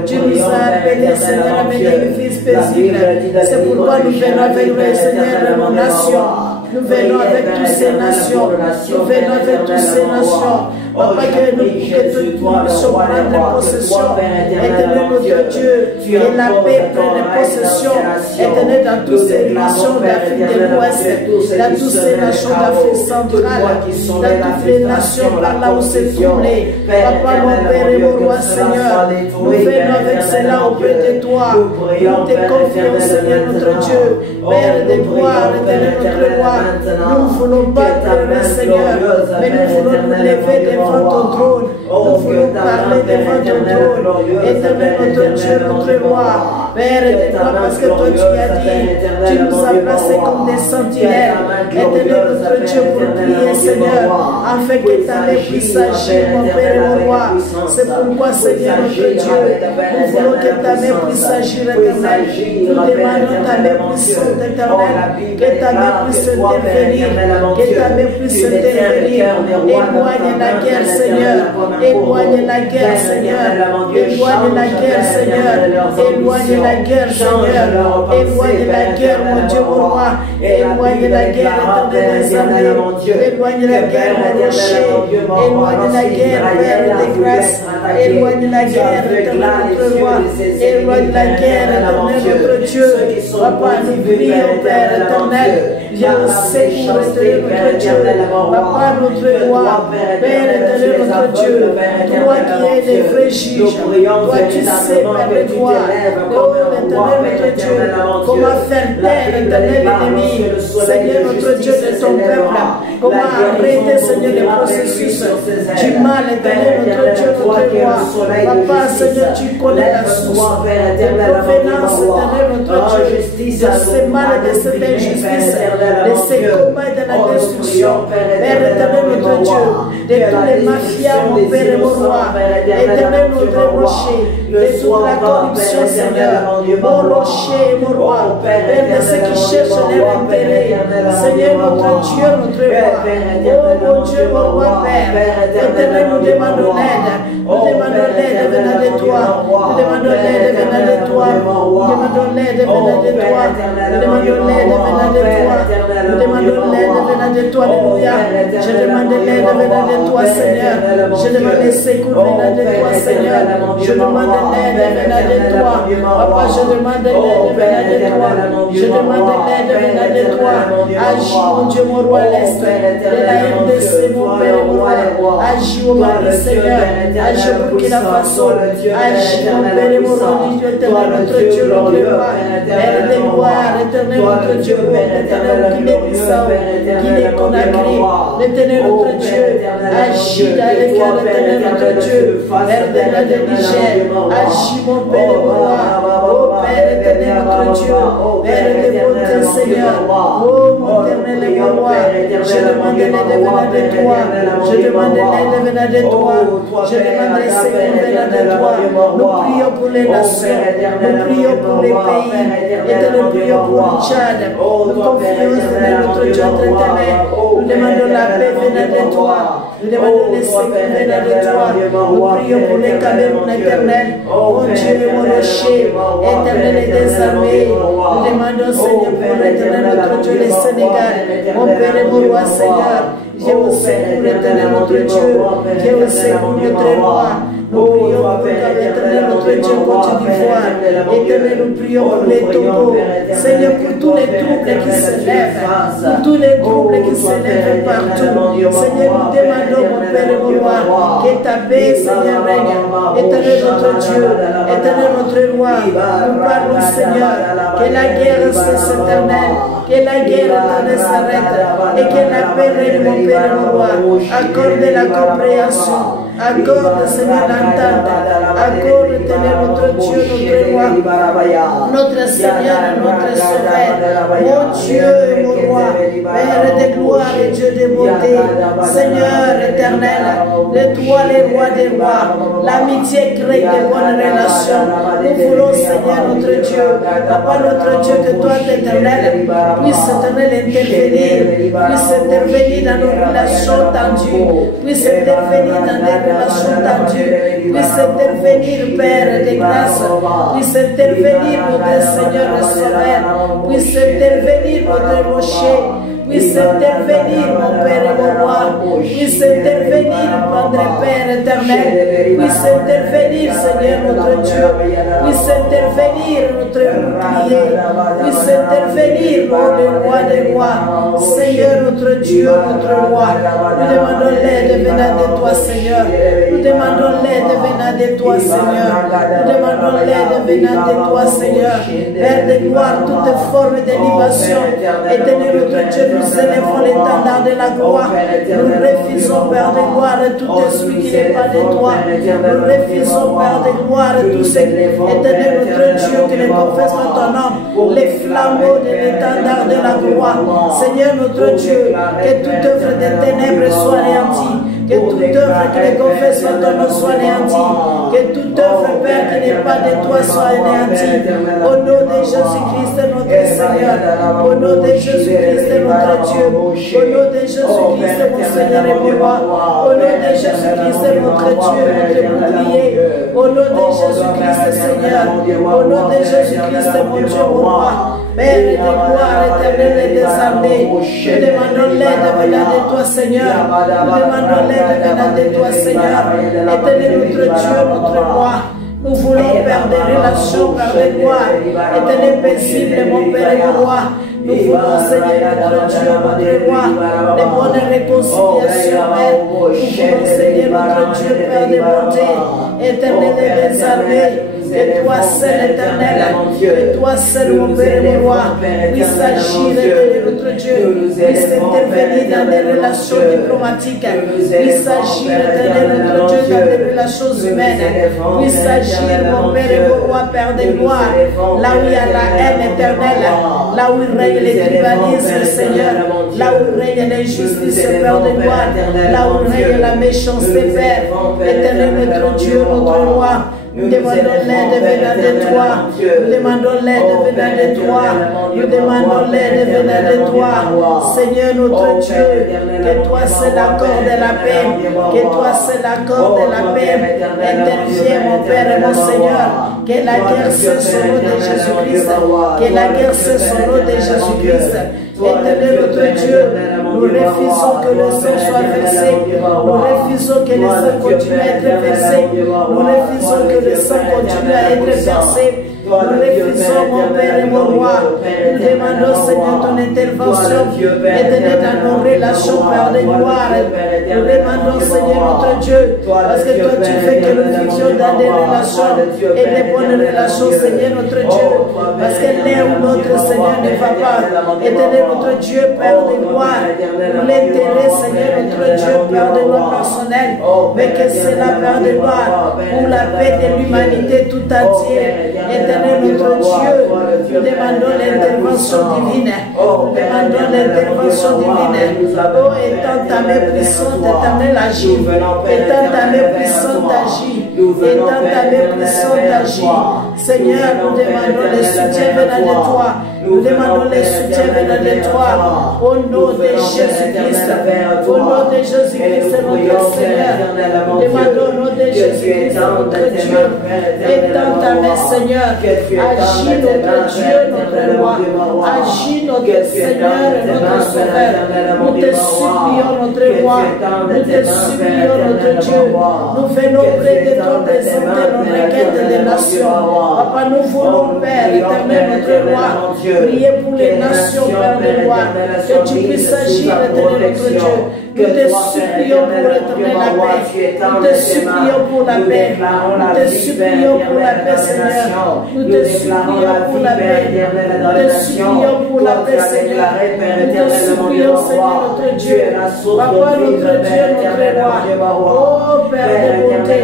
Tu nous as appelés, Seigneur, à mener une vie paisible. C'est pourquoi nous venons avec le Seigneur de nos nations. Nous venons avec toutes ces nations. Nous venons avec toutes ces nations. Papa, que nous puissions prendre possession. Éternel, notre Dieu, que la paix prenne possession. Éternel, dans toutes ces nations d'Afrique de l'Ouest, dans toutes ces nations d'Afrique centrale, dans toutes les nations par là où c'est troublé. Papa, mon Père et mon roi, Seigneur, nous venons avec cela auprès de toi. Nous te confions, Seigneur, notre Dieu, Père de gloire, éternel, notre roi. Nous ne voulons pas pleurer, Seigneur, mais nous voulons nous lever devant ton trône. Nous voulons parler devant ton trône. Éternel, notre Dieu, notre roi. Père de gloire, parce que toi tu as dit, tu nous as placés comme des sentinelles. Éternel, notre Dieu, pour prier, Seigneur, afin que ta main puisse agir, mon Père et mon roi. C'est pourquoi, Seigneur, notre Dieu, nous voulons que ta main puisse agir, éternel. Nous demandons ta main puissante, éternel, que ta main puisse intervenir, que ta main puisse intervenir. Éloigne la guerre, Seigneur. Éloigne la guerre, Seigneur. Éloigne la guerre, Seigneur. Éloigne la guerre, Seigneur. Éloigne la guerre, mon Dieu, mon roi. Éloigne la guerre, éternel des armées. Éloigne la guerre, mon rocher. Éloigne la guerre, Père de grâce. Éloigne la guerre, éternel notre roi. Éloigne la guerre, éternel notre Dieu. Papa, nous prions, Père éternel. Viens au secours, éternel notre Dieu. Papa, notre roi. Père éternel notre Dieu. Toi qui es le vrai juge. Toi, tu sais, Père de gloire, oh, l'Éternel, notre Dieu, comment faire taire l'Éternel ennemi, Seigneur, notre Dieu, de ton peuple, comment arrêter, Seigneur, les processus du mal, Éternel, notre Dieu, notre roi. Papa, Seigneur, tu connais la source, la provenance, Éternel, notre Dieu, de ce mal et de cette injustice, de ces combats et de la destruction, Père éternel, notre Dieu, de tous les mafias, mon Père et mon roi, éternel, notre rocher, de toute la corruption, Seigneur, mon rocher et mon roi, Père de ceux qui cherchent leur intérêt, Seigneur, notre Dieu, notre roi, oh mon Dieu, mon roi, Père, éternel, nous demandons l'aide, nous demandons l'aide venant de toi, nous demandons l'aide venant de toi, nous demandons l'aide venant de toi, nous demandons l'aide venant de toi, nous demandons l'aide venant de toi, alléluia, je demande l'aide venant de toi, Seigneur, je demande les secours venant de toi, Seigneur, je demande l'aide venant de toi, papa, je demande l'aide venant de toi, je demande l'aide venant de toi, agis mon Dieu, mon roi, l'Est, de la RDC, mon Père, mon roi, agis au Mali, Seigneur, agis au Burkina Faso, agis mon Père et mon roi, éternel, notre Dieu, notre roi, Père de gloire, éternel, notre Dieu, éternel, Guinée-Bissau, Guinée-Conakry, l'éternel, notre Dieu, agis dans les cœurs, l'éternel, notre Dieu, Père de la Niger, agis mon Père et mon roi, oh Père éternel, notre Dieu, Père de bonté, Seigneur, oh mon éternel et mon roi, je demande l'aide venant de toi, je demande l'aide venant de toi, je demande les secours venant de toi, nous prions pour les nations, nous prions pour les pays, éternel, nous prions pour le Tchad, nous confions dans notre Dieu éternel, nous demandons la paix venant de toi, nous demandons les secours venant de toi, nous prions pour les Cameroun éternel, mon Dieu, mon rocher, éternel et des armées, nous demandons Seigneur pour l'éternel notre Dieu, le Sénégal, mon Père et mon roi Seigneur, Dieu au secours l'éternel notre Dieu, Dieu au secours notre roi. Nous prions pour l'éternel notre Dieu Côte d'Ivoire. Éternel, nous prions pour les Togo. Seigneur, pour tous les troubles qui se lèvent, pour tous les troubles qui se lèvent partout. Seigneur, nous demandons, mon Père et mon roi, que ta paix, Seigneur, règne. Éternel notre Dieu, éternel notre roi, nous parlons, Seigneur, que la guerre cesse éternelle, que la guerre éternelle s'arrête et que la paix règne, mon Père et mon roi. Accorde la compréhension, accorde, Seigneur, l'entente, accorde, éternel, notre Dieu, notre roi, notre Seigneur, notre Sauveur, mon Dieu et mon roi, Père de gloire et Dieu de bonté, Seigneur éternel, de toi les rois des rois, l'amitié crée de bonnes relations. Nous voulons, Seigneur, notre Dieu, Papa, notre Dieu, que toi, l'éternel, puisse, éternel, intervenir dans nos relations tendues, puisse intervenir dans des relations tendues, puisse intervenir, Père de grâce, puisse intervenir, notre Seigneur et Sauveur, puisse intervenir, notre rocher, puisse intervenir, mon Père et mon roi, puisse intervenir, Padre Père éternel, puisse intervenir, Seigneur notre Dieu, puisse intervenir, notre bouclier, puisse intervenir, mon roi des rois, Seigneur notre Dieu, notre roi. Nous demandons l'aide venant de toi, Seigneur. Nous demandons l'aide venant de toi, Seigneur. Nous demandons l'aide venant de toi, Seigneur. Père de gloire, toute forme de libation, éternel notre Dieu, nous élevons l'étendard de la gloire. Nous refusons, Père de gloire, tout esprit qui n'est pas de toi. Nous refusons, Père de gloire, tout ce qui est éternel notre Dieu, qui ne confesse pas ton nom. Les flambeaux de l'étendard de la gloire. Seigneur notre Dieu, que toute œuvre des ténèbres soit anéantie. Que toute œuvre qui ne confesse pas ton nom soit anéantie. Que toute œuvre, Père, qui n'est pas de toi soit anéantie. Au nom de Jésus-Christ, notre Seigneur. Au nom de Jésus-Christ, notre Dieu. Au nom de Jésus-Christ, mon Seigneur et mon roi. Au nom de Jésus-Christ, notre Dieu, notre bouclier. Au nom de Jésus-Christ, Seigneur. Au nom de Jésus-Christ, mon Dieu, mon roi. Père de gloire éternelle et des armées, nous demandons l'aide venant de toi, Seigneur. Nous demandons l'aide venant de toi, Seigneur. Éternel notre Dieu, notre roi. Nous voulons, Père, des relations, Père de gloire, éternel paisible, mon Père et mon roi. Nous voulons, Seigneur, notre Dieu, notre roi, les bonnes réconciliations, Père. Nous voulons, Seigneur, notre Dieu, Père des bontés, éternel et des armées. Et toi seul, éternel, et toi seul, mon Père et mon roi, puisse agir, éternel, notre Dieu, puisse intervenir dans des relations diplomatiques, puisse agir, éternel, notre Dieu, dans des relations humaines, puisse agir, mon Père et mon roi, Père de gloire, là où il y a la haine éternelle, là où il règne les tribalismes, Seigneur, là où il règne l'injustice, Père de gloire, là où il règne la méchanceté, Père, éternel, notre Dieu, notre roi. Nous demandons l'aide venant de toi. Nous demandons l'aide venant de toi. Nous demandons l'aide venant de toi. Seigneur notre Dieu, que toi c'est l'accord de la paix. Que toi c'est l'accord de la paix. Interviens mon Père et mon Seigneur. Que la guerre cesse au nom de Jésus-Christ. Que la guerre cesse au nom de Jésus-Christ. Éternel notre Dieu, nous refusons que le sang soit versé. Nous refusons que le sang continue à être versé. Nous refusons que le sang continue à être versé. Nous refusons, mon Père et mon roi. Nous demandons, Seigneur, ton intervention. Éternel, dans nos relations, Père de gloire. Nous demandons, Seigneur, notre Dieu, parce que toi, tu fais que nous vivions dans des relations et des bonnes relations, Seigneur, notre Dieu. Parce que l'un ou l'autre, Seigneur, ne va pas. Éternel, notre Dieu, Père de gloire. Pour l'intérêt, Seigneur, notre Dieu, Père de gloire personnel. Mais que c'est la Père de gloire pour la paix de l'humanité tout entière. Éternel, notre Dieu, nous demandons l'intervention divine. Nous demandons l'intervention divine. Oh, étant ta main puissante, éternel, agis. Étant ta main puissante, agis. Étant ta main puissante, agis. Seigneur, nous demandons le soutien venant de toi. Nous demandons le soutien venant de toi. Au nom de Jésus-Christ. Au nom de Jésus-Christ, notre Seigneur. Nous demandons au nom de Jésus-Christ, notre Dieu. Étant ta main, Seigneur. Agis, notre Dieu, notre roi. Agis, notre Seigneur et notre Sauveur. Nous te supplions, notre roi. Nous te supplions, notre Dieu. Nous venons près de toi présenter nos requêtes des nations. Papa, nous voulons, Père, éternel, notre roi. Priez pour les nations, Père de roi. Que tu puisses agir, éternel, notre Dieu. Nous te supplions pour éternel la paix. Nous te supplions pour la paix. Nous te supplions pour la paix, Seigneur. Nous te supplions pour la paix. Nous te supplions pour la paix, Seigneur. Nous te supplions, Seigneur, notre Dieu. Papa, notre Dieu, notre roi. Oh, Père de bonté.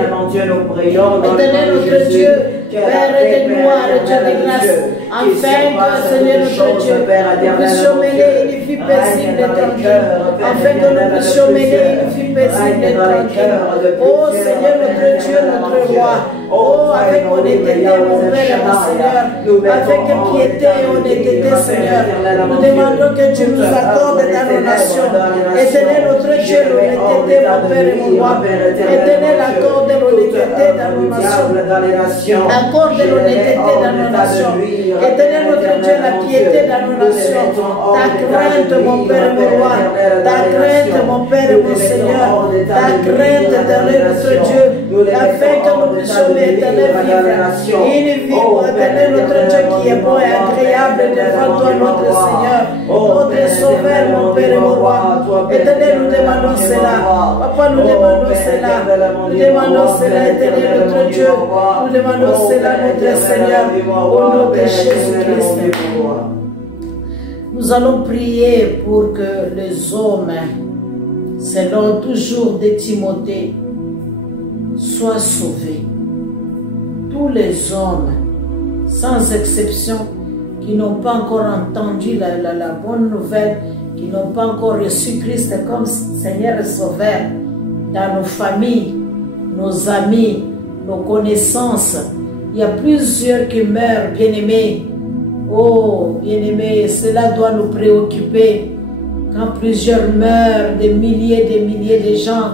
Éternel, notre Dieu. Père de gloire, Dieu de grâce, afin que, Seigneur notre Dieu, nous puissions mener une vie paisible et tranquille, afin que nous puissions mener une vie paisible et tranquille. Oh Seigneur notre Dieu, notre roi, oh avec honnêteté, mon Père et mon Seigneur, avec piété et honnêteté, Seigneur, nous demandons que tu nous accordes dans nos nations. Éternel notre Dieu, l'honnêteté, mon Père et mon roi, éternel, accorde l'honnêteté dans nos nations. Accorde l'honnêteté dans nos nations. Éternel notre Dieu, la piété dans nos nations. Ta crainte, mon Père, mon roi. Ta crainte, mon Père, mon Seigneur. Ta crainte, éternel notre Dieu. Afin que nous puissions, éternel, vivre une vie, éternel notre Dieu, qui est bon et agréable devant toi, notre Seigneur. Notre Sauveur, mon Père et mon roi. Éternel, nous demandons cela. Papa, nous demandons cela. Nous demandons cela, éternel notre Dieu. Nous demandons cela, notre Seigneur, au nom de Jésus-Christ. Nous allons prier pour que les hommes, selon toujours de Timothée, soient sauvés. Tous les hommes, sans exception, qui n'ont pas encore entendu la bonne nouvelle, qui n'ont pas encore reçu Christ comme Seigneur et Sauveur, dans nos familles, nos amis, nos connaissances, il y a plusieurs qui meurent, bien-aimés. Oh, bien-aimés, cela doit nous préoccuper. Quand plusieurs meurent, des milliers de gens,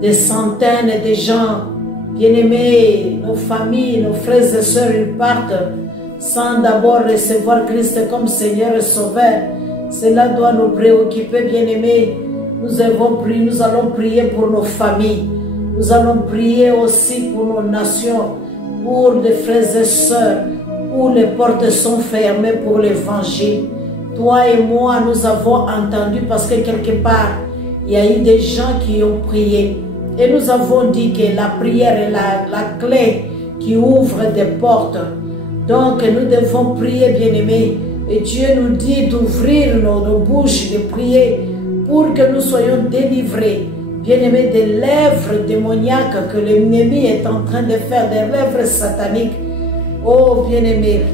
des centaines de gens, bien-aimés, nos familles, nos frères et sœurs, ils partent sans d'abord recevoir Christ comme Seigneur et Sauveur. Cela doit nous préoccuper, bien-aimés. Nous allons prier pour nos familles. Nous allons prier aussi pour nos nations, pour des frères et sœurs, où les portes sont fermées pour l'évangile. Toi et moi, nous avons entendu parce que quelque part, il y a eu des gens qui ont prié. Et nous avons dit que la prière est la clé qui ouvre des portes. Donc nous devons prier, bien-aimés. Et Dieu nous dit d'ouvrir nos bouches, de prier pour que nous soyons délivrés, bien-aimés, des lèvres démoniaques que l'ennemi est en train de faire, des lèvres sataniques. Oh, bien-aimés,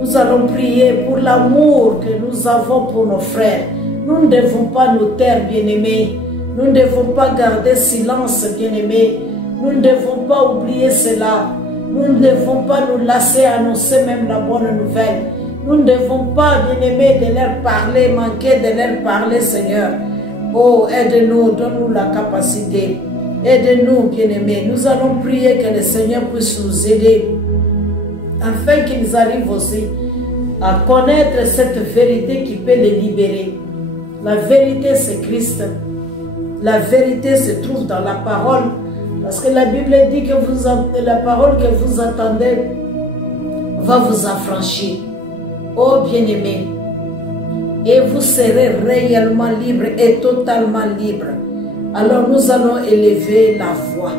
nous allons prier pour l'amour que nous avons pour nos frères. Nous ne devons pas nous taire, bien-aimés. Nous ne devons pas garder silence, bien-aimés. Nous ne devons pas oublier cela. Nous ne devons pas nous lasser annoncer même la bonne nouvelle. Nous ne devons pas, bien-aimés, de leur parler, manquer de leur parler, Seigneur. Oh, aide-nous, donne-nous la capacité. Aide-nous, bien-aimés. Nous allons prier que le Seigneur puisse nous aider, afin qu'ils arrivent aussi à connaître cette vérité qui peut les libérer. La vérité, c'est Christ. La vérité se trouve dans la parole. Parce que la Bible dit que la parole que vous entendez va vous affranchir. Oh bien-aimés, et vous serez réellement libre et totalement libre. Alors nous allons élever la voix.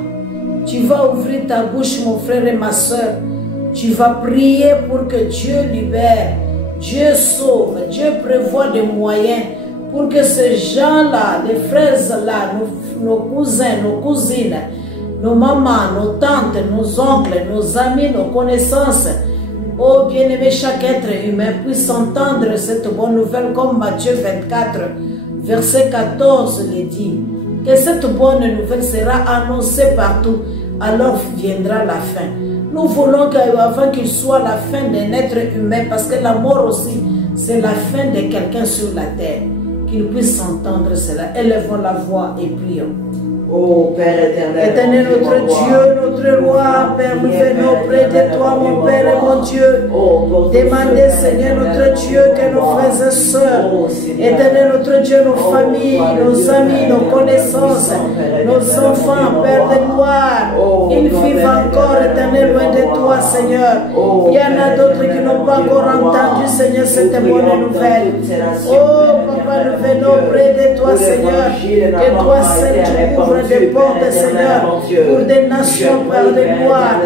Tu vas ouvrir ta bouche, mon frère et ma soeur. Tu vas prier pour que Dieu libère, Dieu sauve, Dieu prévoit des moyens pour que ces gens-là, les frères-là, nos cousins, nos cousines, nos mamans, nos tantes, nos oncles, nos amis, nos connaissances, oh bien-aimé, chaque être humain puisse entendre cette bonne nouvelle comme Matthieu 24, verset 14 le dit. Que cette bonne nouvelle sera annoncée partout, alors viendra la fin. Nous voulons qu'avant qu'il soit la fin d'un être humain, parce que la mort aussi, c'est la fin de quelqu'un sur la terre, qu'il puisse entendre cela. Élevons la voix et prions. Oh Père éternel, Éternel notre Dieu, notre roi, Père, nous venons auprès de toi, mon Père et mon Dieu. Demandez, Seigneur notre Dieu, que nos frères et sœurs, Éternel notre Dieu, nos familles, nos amis, nos connaissances, nos enfants, Père de gloire, ils vivent encore, Éternel, loin de toi, Seigneur. Il y en a d'autres qui n'ont pas encore entendu, Seigneur, cette bonne nouvelle. Oh Papa, nous venons auprès de toi, Seigneur, que toi seul tu ouvres des portes, Seigneur, pour des nations, Père de gloire.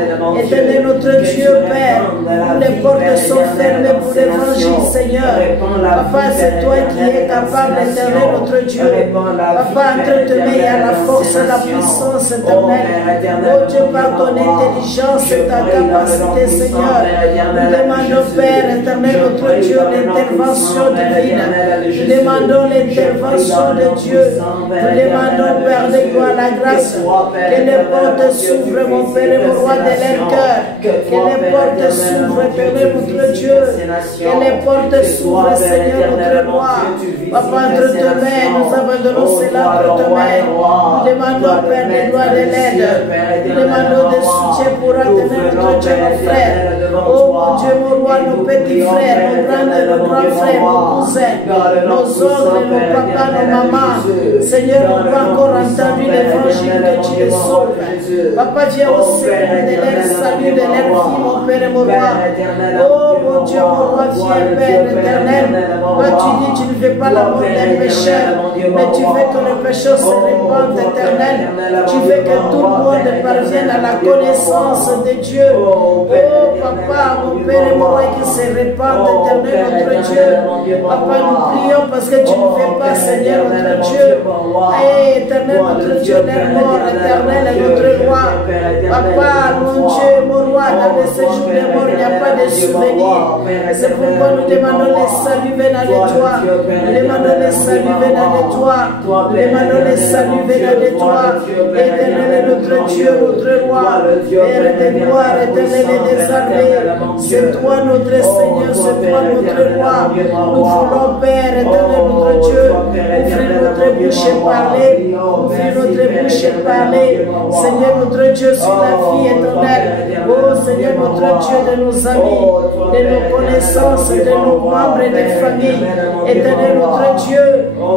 Éternel notre Dieu, Père, où les portes sont fermées pour l'évangile, Seigneur. Papa, c'est toi qui es capable, Éternel notre Dieu. Papa, entre tes mains, il y a la force, la puissance, Éternel. Oh Dieu, par ton intelligence et ta capacité, Seigneur. Nous demandons, Père, Éternel notre Dieu, l'intervention divine. Nous demandons l'intervention de Dieu. Nous demandons, Père de gloire, la grâce, que les portes s'ouvrent, mon Père et mon roi, de leur cœur, que les portes s'ouvrent, Père notre Dieu, que les portes s'ouvrent, Seigneur notre roi. Papa, entre tes mains, nous abandonnons cela entre tes mains. Nous demandons, Père de gloire, de l'aide. Nous demandons des soutiens pour atteindre notre Dieu, nos frères. Oh mon Dieu, mon roi, nos petits frères, nos grands frères, nos cousins, nos oncles, nos papas, nos mamans. Seigneur, on n'a pas encore entendu l'évangile que tu les sauves. Papa, viens au secours de leur salut, de leur vie, mon Père et mon roi. Oh mon Dieu, mon roi, viens, Père éternel. Toi, tu dis, tu ne veux pas la mort des pécheurs, mais tu veux que le pécheur se répande, éternel. Tu veux que tout le monde parvienne à la connaissance de Dieu. Oh Papa, mon Père et mon roi, qui se répande, éternel, notre Dieu. Papa, nous prions parce que tu ne veux pas, Seigneur, notre Dieu. Et éternel, notre Dieu, leur mort, éternel, et notre roi. Papa, mon Dieu, mon roi, dans le séjour des morts, il n'y a pas de souvenir. C'est pourquoi nous demandons les saluts venant de toi. Nous demandons les saluts venant de toi. Nous demandons les saluts venant de toi. Éternel, notre Dieu, notre roi. Père de gloire, éternel et des armées. C'est toi notre Seigneur, c'est toi notre roi. Nous voulons, Père, éternel, notre Dieu, ouvrir notre bouche et parler. Ouvrir notre bouche et parler. Seigneur, notre Dieu, sur la vie éternelle. Oh Seigneur, notre Dieu, de nos amis, de nos connaissances, de nos membres et des familles. Éternel, notre Dieu,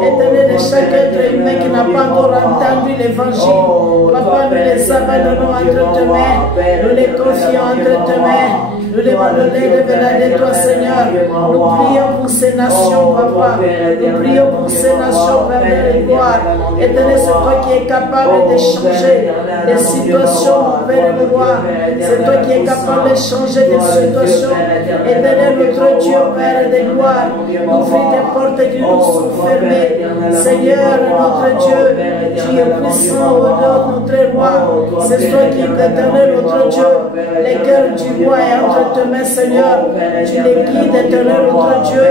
éternel de chaque être humain qui n'a pas encore entendu l'évangile. Papa, nous les abandonnons entre tes mains. Nous les confions entre tes mains. Nous demandons l'aide venant de toi, Seigneur. Nous prions pour ces nations, Papa. Nous prions pour ces nations, Père de gloire. Éternel, c'est toi qui es capable de changer des situations, mon Père de gloire. C'est toi qui es capable de changer des situations. Éternel, notre Dieu, Père de gloire. Ouvre des portes qui nous sont fermées. Seigneur, notre Dieu, tu es puissant au nom de notre roi. C'est toi qui es éternel, notre Dieu. Les cœurs du roi est entre tes mains, Seigneur. Tu les guides, éternel, notre Dieu.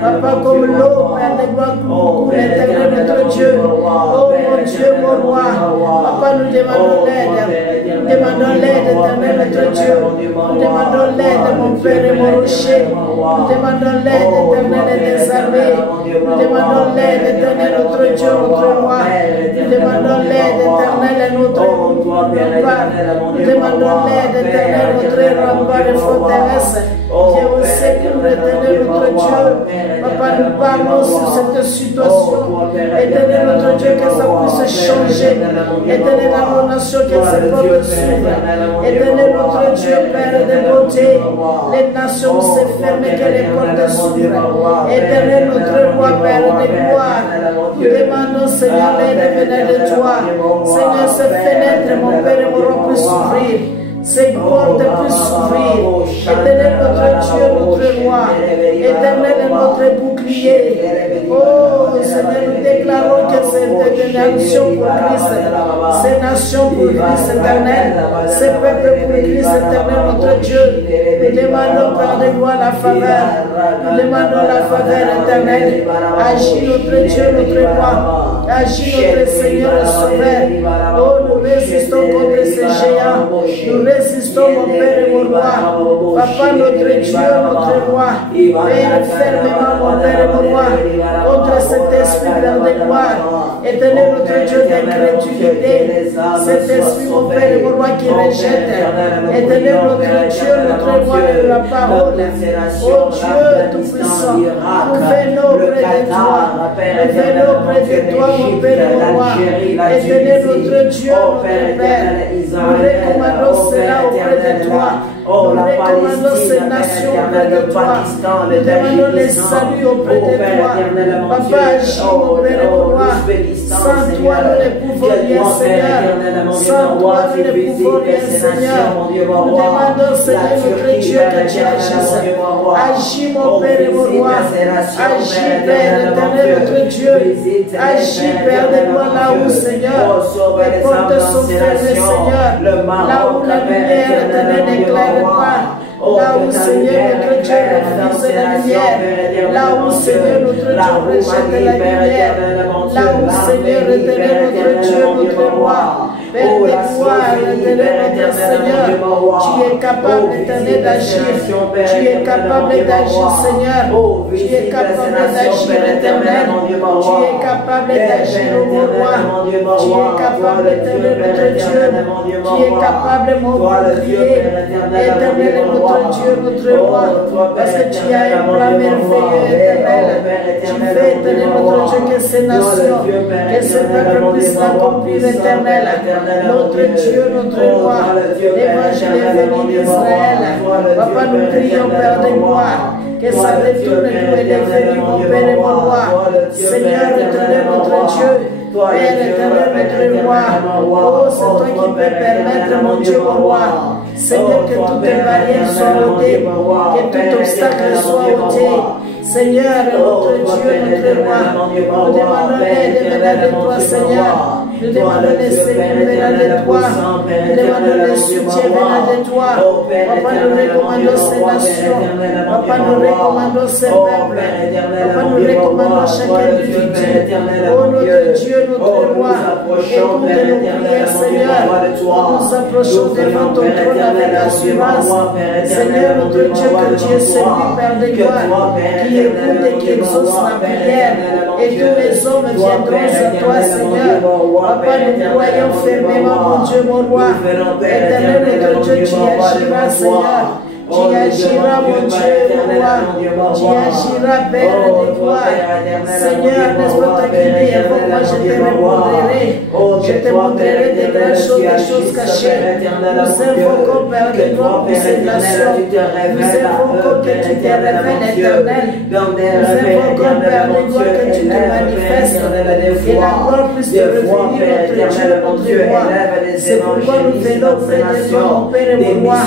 Papa, comme l'eau, Père de gloire, coule, éternel, notre Dieu. Oh mon Dieu, mon roi. Papa, nous demandons l'aide. Nous demandons l'aide, éternel, notre Dieu. Nous demandons l'aide, mon Père et mon rocher. Nous demandons l'aide, éternel, des armées. Nous demandons l'aide, éternel, notre Dieu, notre roi. Nous demandons l'aide, éternel, notre rempart. Nous demandons l'aide, éternel, notre rempart de forteresse. Qui est au secours, éternel, notre Dieu. Papa, nous parlons sur cette situation. Éternel, notre Dieu, que ça puisse changer. Éternel, dans nos nations, que ces portes s'ouvrent. Éternel, notre Dieu, Père de bonté. Les nations se ferment, que les portes s'ouvrent. Éternel, notre roi, Père de gloire. Nous demandons, Seigneur, l'aide venant de toi. Seigneur, ces fenêtres, mon Père et mon roi, puissent s'ouvrir. Ces portes puissent s'ouvrir. Éternel, notre Dieu, notre roi. Éternel, notre bouclier. Oh, Seigneur, nous déclarons que c'est une nation pour Christ. Ces nations pour Christ éternel. Ces peuples pour Christ éternel, notre Dieu. Nous demandons, Père de gloire, la faveur. Nous demandons la faveur éternelle. Agis, notre Dieu, notre roi. Agis, notre Seigneur et Sauveur. Oh, nous résistons contre ces géants. Nous résistons, mon Père et mon roi. Papa, notre Dieu, notre roi. Père, fermement, mon Père et mon roi, contre cet esprit de gloire. Éternel, notre Dieu, d'incrédulité. Cet esprit, mon Père et mon roi, qui rejette. Éternel, notre Dieu, notre roi de la parole. Oh Dieu tout-puissant, nous venons près de toi. Nous venons près de toi, mon Père et mon roi. Éternel, notre Dieu, notre Père. Nous recommandons cela auprès de toi. Nous recommandons ces nations auprès de toi. Nous demandons les saluts auprès de toi. Papa, agis, mon Père et mon roi. Sans toi, nous ne pouvons rien, Seigneur. Sans toi, nous ne pouvons rien, Seigneur. Nous demandons, Seigneur, notre Dieu, que tu agisses. Agis, mon Père et mon roi. Agis, Père éternel, notre Dieu. Agis, Père de gloire, là où, Seigneur, les portes sont fermées, Seigneur. Là où la lumière éternelle n'éclaire pas. Là où, Seigneur, notre Dieu refuse la lumière. Là où, Seigneur, notre Dieu rejette la lumière. Là où, Seigneur, éternel, notre Dieu, notre roi. Père de gloire, éternel, notre Seigneur, tu es capable, éternel, d'agir. Tu es capable d'agir, Seigneur. Tu es capable d'agir, éternel. Tu es capable d'agir, mon roi. Tu es capable, éternel, notre Dieu. Tu es capable, mon bouclier. Éternel, notre Dieu, notre roi. Parce que tu as un plan merveilleux, éternel. Tu fais, éternel, notre Dieu, que ces nations, que ce peuple puisse l'accomplir, éternel. Notre Dieu, notre roi, l'évangile est venu d'Israël. Papa, nous prions, Père de gloire, que ça retourne d'où elle est venue, mon Père et mon roi. Seigneur, éternel, notre Dieu. Père éternel, notre roi. Oh, c'est toi qui peux permettre, mon Dieu, mon roi. Seigneur, que toutes les barrières soient ôtées, que tout obstacle soit ôté. Seigneur, notre Dieu, notre roi, nous demandons l'aide venant de toi, Seigneur. Nous demandons les secours venant de toi. Nous demandons les soutiens venant de toi. Papa, nous recommandons ces nations. Papa, nous recommandons ces peuples. Papa, nous recommandons chaque individu. Oh, notre Dieu, notre roi, écoute nos prières, Seigneur. Nous approchons devant ton trône avec assurance. Seigneur, notre Dieu, que tu es celui, Père de gloire, qui écoute et qui exauce la prière. Et tous les hommes viendront à toi, Seigneur. Papa, nous croyons fermement, mon Dieu, mon roi. Éternel, notre Dieu, tu agiras, Seigneur. Tu agiras, mon Dieu, mon roi. Tu agiras, Père de gloire. Seigneur, n'est-ce pas ta criée? Moi, je te répondrai. Je te montrerai des grandes choses, des choses cachées. Nous invoquons, Père de gloire, pour cette nation. Nous invoquons que tu te révèles, éternel. Nous invoquons, Père de gloire, que tu te manifestes. Et la gloire puisse te revenir, notre Dieu, notre roi. C'est pourquoi nous venons près de toi, mon Père et mon roi.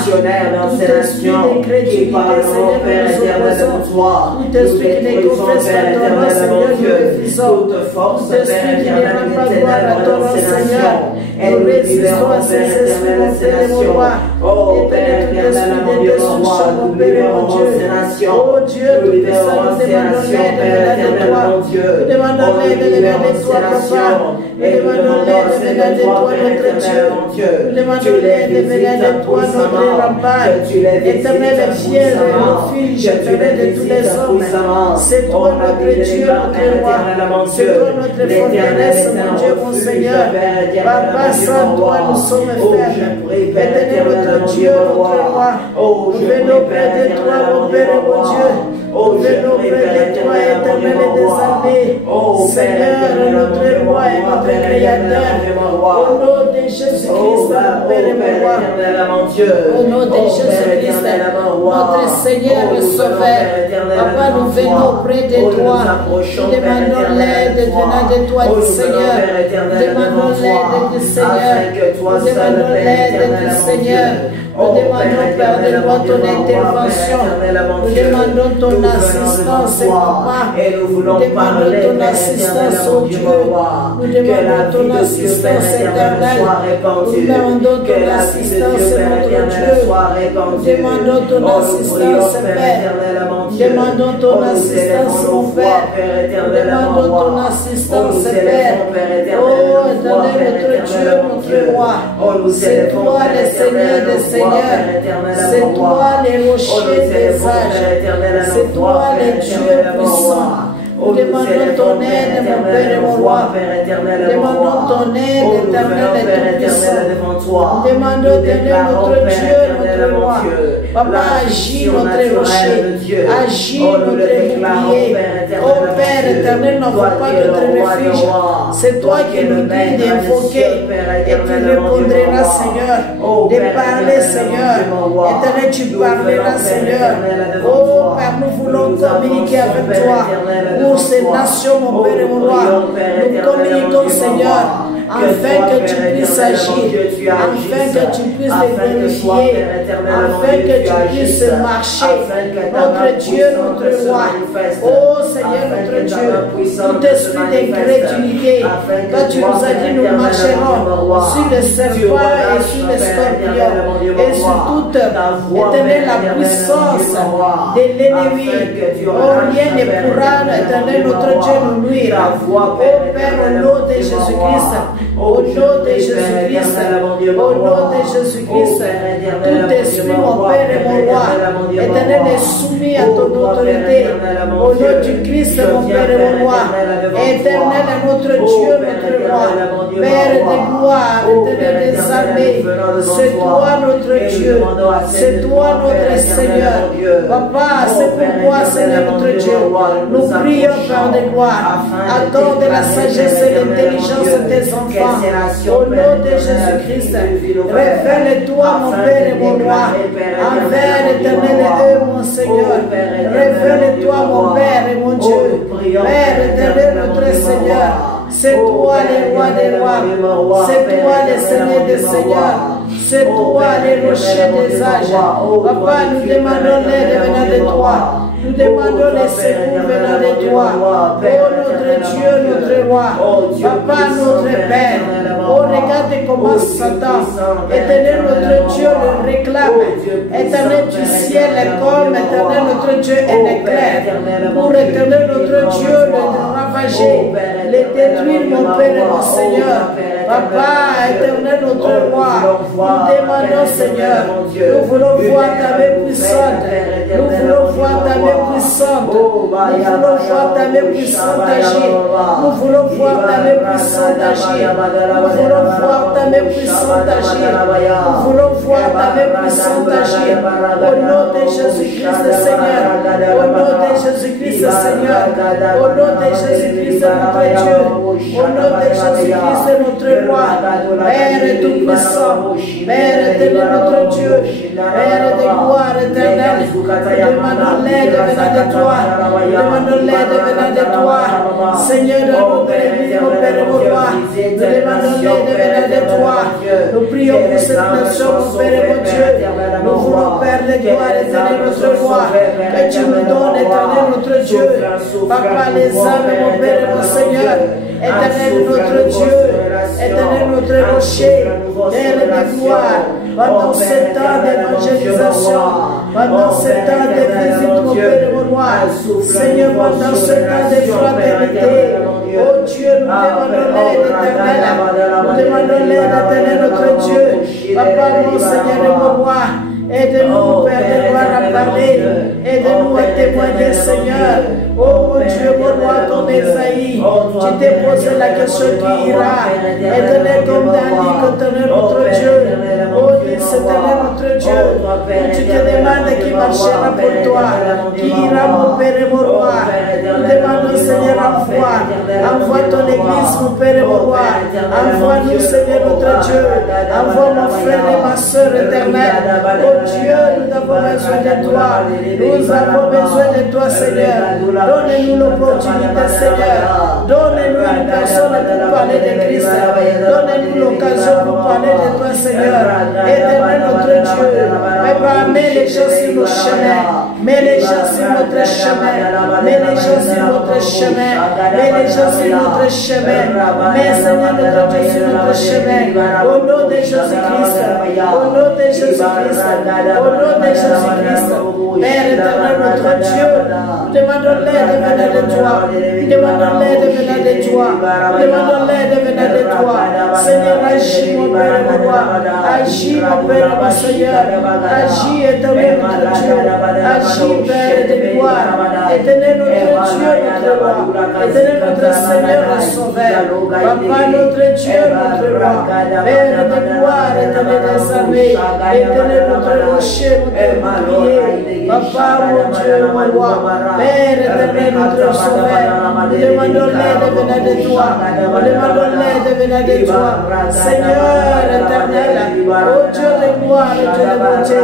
Tout esprit d'incrédulité, Seigneur, nous opposons. Tout esprit qui ne confesse pas ton nom, Seigneur, nous refusons. Tout esprit qui ne rend pas gloire à ton nom, Seigneur. Nous résistons à ces esprits, mon Père et mon roi. Épelle tout esprit de destruction, mon Père et mon Dieu. Oh Dieu, tout puissant, nous demandons l'aide de toi. Nous demandons l'aide de toi, papa. Nous demandons l'aide de toi, notre Dieu. Nous demandons l'aide de toi, notre rempart. Éternel et fier refuge, éternel de tous les hommes. C'est toi notre Dieu, notre roi. C'est toi notre forteresse, mon Dieu, mon Seigneur. Papa, sans toi, nous sommes faibles. Éternel notre Dieu, notre roi. Nous venons près de toi, mon Père et mon Dieu. Nous venons près de toi, éternel des armées. Seigneur, notre roi et notre créateur. Au nom de Jésus-Christ, mon Père et mon roi. Au nom de Jésus-Christ, notre Seigneur et Sauveur. Papa, nous venons près de toi. Nous demandons l'aide venant de toi, du Seigneur. Nous demandons l'aide du Seigneur. Nous demandons l'aide du Seigneur. Nous demandons, Père de toi, ton intervention. Nous demandons ton assistance, papa. Nous demandons ton assistance, oh Dieu. Nous demandons ton assistance éternelle. Nous demandons ton assistance, notre Dieu. Nous demandons ton assistance, Père. Nous demandons ton assistance, mon Père. Nous demandons ton assistance, Père. Oh, éternel, notre Dieu, notre roi. C'est toi, le Seigneur des Seigneurs. C'est toi, les rochers des âges. C'est toi, les dieux puissants. Nous demandons ton aide, mon Père et mon roi. Nous demandons ton aide, éternel et tout-puissant. Nous demandons d'éternel notre Dieu, notre roi. Papa, agis notre rocher. Agis notre bouclier. Oh Père éternel, n'en faut pas notre refuge. C'est toi qui nous dis d'invoquer. Et tu répondras, Seigneur. De parler, Seigneur. Éternel, tu parleras, Seigneur. Oh Père, nous voulons communiquer avec toi. Pour ces nations, mon Père et mon roi, nous communiquons, Seigneur, afin que tu puisses agir, afin que tu puisses les vérifier, afin que tu puisses marcher, notre Dieu, notre roi. Oh Seigneur, notre Dieu, tout esprit d'incrédulité, quand tu nous as dit nous marcherons sur les serpents et sur les scorpions, et sur toute, éternel, la puissance de l'ennemi. Oh, rien ne pourra, éternel, notre Dieu, nous nuire. Oh Père, au nom de Jésus-Christ, au nom de Jésus-Christ, au nom de Jésus-Christ, tout esprit, mon Père et mon roi, éternel, est soumis à ton autorité. Au nom du Christ, mon Père et mon roi, éternel est notre Dieu, notre roi, Père de gloire, éternel des armées, c'est toi notre Dieu, c'est toi notre Seigneur. Papa, c'est pourquoi, Seigneur notre Dieu, nous prions, Père de gloire, accorde la sagesse et l'intelligence de tes enfants. Au nom de Jésus-Christ, révèle-toi, mon Père et mon roi, envers l'éternel et eux, mon Seigneur. Révèle-toi, mon Père et mon Dieu. Père éternel, notre Seigneur. C'est toi, les rois des rois. C'est toi, les seigneurs des seigneurs. C'est toi, les rochers des âges. Papa, nous demandons l'aide venant de toi. Nous demandons les secours venant de toi. Oh notre Dieu, notre roi. Papa, notre Père. Oh, regarde comment Satan, éternel notre Dieu, le réclame. Éternel du ciel, comme éternel notre Dieu est éclair. Pour éternel notre Dieu, le ravager, le détruire, mon Père et mon Seigneur. Papa, éternel notre roi, nous demandons, Seigneur, nous voulons voir ta main puissante. Nous voulons voir ta main puissante. Nous voulons voir ta main puissante agir. Nous voulons voir ta main puissante agir. Nous voulons voir ta main puissante agir. Nous voulons voir ta main puissante agir. Au nom de Jésus-Christ, Seigneur. Au nom de Jésus-Christ, Seigneur. Au nom de Jésus-Christ, notre Dieu. Au nom de Jésus-Christ, notre roi. Père tout-puissant. Père éternel, notre Dieu. Père de gloire éternelle. Nous demandons l'aide venant de toi. Nous demandons l'aide venant de toi. Seigneur de notre Église, mon Père et mon roi. Nous demandons l'aide venant de toi. Nous prions pour cette nation, mon Père et mon Dieu. Nous voulons, Père de gloire éternel, notre roi. Que tu nous donnes, éternel, notre Dieu. Papa, les âmes, mon Père et mon Seigneur. Éternel, notre Dieu. Éternel, notre rocher. Père de gloire. Pendant ce temps d'évangélisation, pendant ce temps de visite, mon Père et mon roi, Seigneur, pendant ce temps de fraternité, oh Dieu, nous demandons l'aide éternelle, nous demandons l'aide éternelle, notre Dieu, Papa, mon Seigneur et mon roi, aide-nous, Père de gloire, à parler, aide-nous à témoigner, Seigneur. Oh mon Dieu, mon roi, comme Esaïe, tu t'es posé la question qui ira, éternel comme Daniel, éternel notre Dieu. Oh, c'est éternel notre Dieu. Tu te demandes qui marchera pour toi, qui ira, mon Père et mon roi. Nous demandons, Seigneur, envoie ton Église, mon Père et mon roi. Envoie-nous, Seigneur, notre Dieu. Envoie mon frère et ma soeur éternelle. Oh Dieu, nous avons besoin de toi. Nous avons besoin de toi, Seigneur. Donne-nous l'opportunité, Seigneur. Donne-nous une personne pour parler de Christ. Donne-nous l'occasion pour parler de toi, Seigneur. Éternel notre Dieu. Papa, mets les gens sur nos chemins. Mets les gens sur notre chemin. Mets les gens sur notre chemin. Mets les gens sur notre chemin. Mets, Seigneur, notre Dieu sur notre chemin. Au nom de Jésus-Christ. Au nom de Jésus-Christ. Au nom de Jésus-Christ. Père éternel, notre Dieu. Nous demandons l'aide venant de toi. Nous demandons l'aide venant de toi. Nous demandons l'aide venant de toi. Seigneur, agis, mon Père et mon roi. Agis, mon Père et mon Seigneur. Agis, éternel, notre Dieu. Agis, Père de gloire. Éternel, notre Dieu, notre roi. Éternel, notre Seigneur et Sauveur. Papa, notre Dieu, notre roi. Père de gloire, éternel des armées. Éternel, notre rocher, notre bouclier. Papa, mon Dieu, mon roi. Père éternel, notre Sauveur. Nous demandons l'aide venant de toi. Nous demandons l'aide venant de toi. Seigneur éternel, oh Dieu de gloire, Dieu de bonté.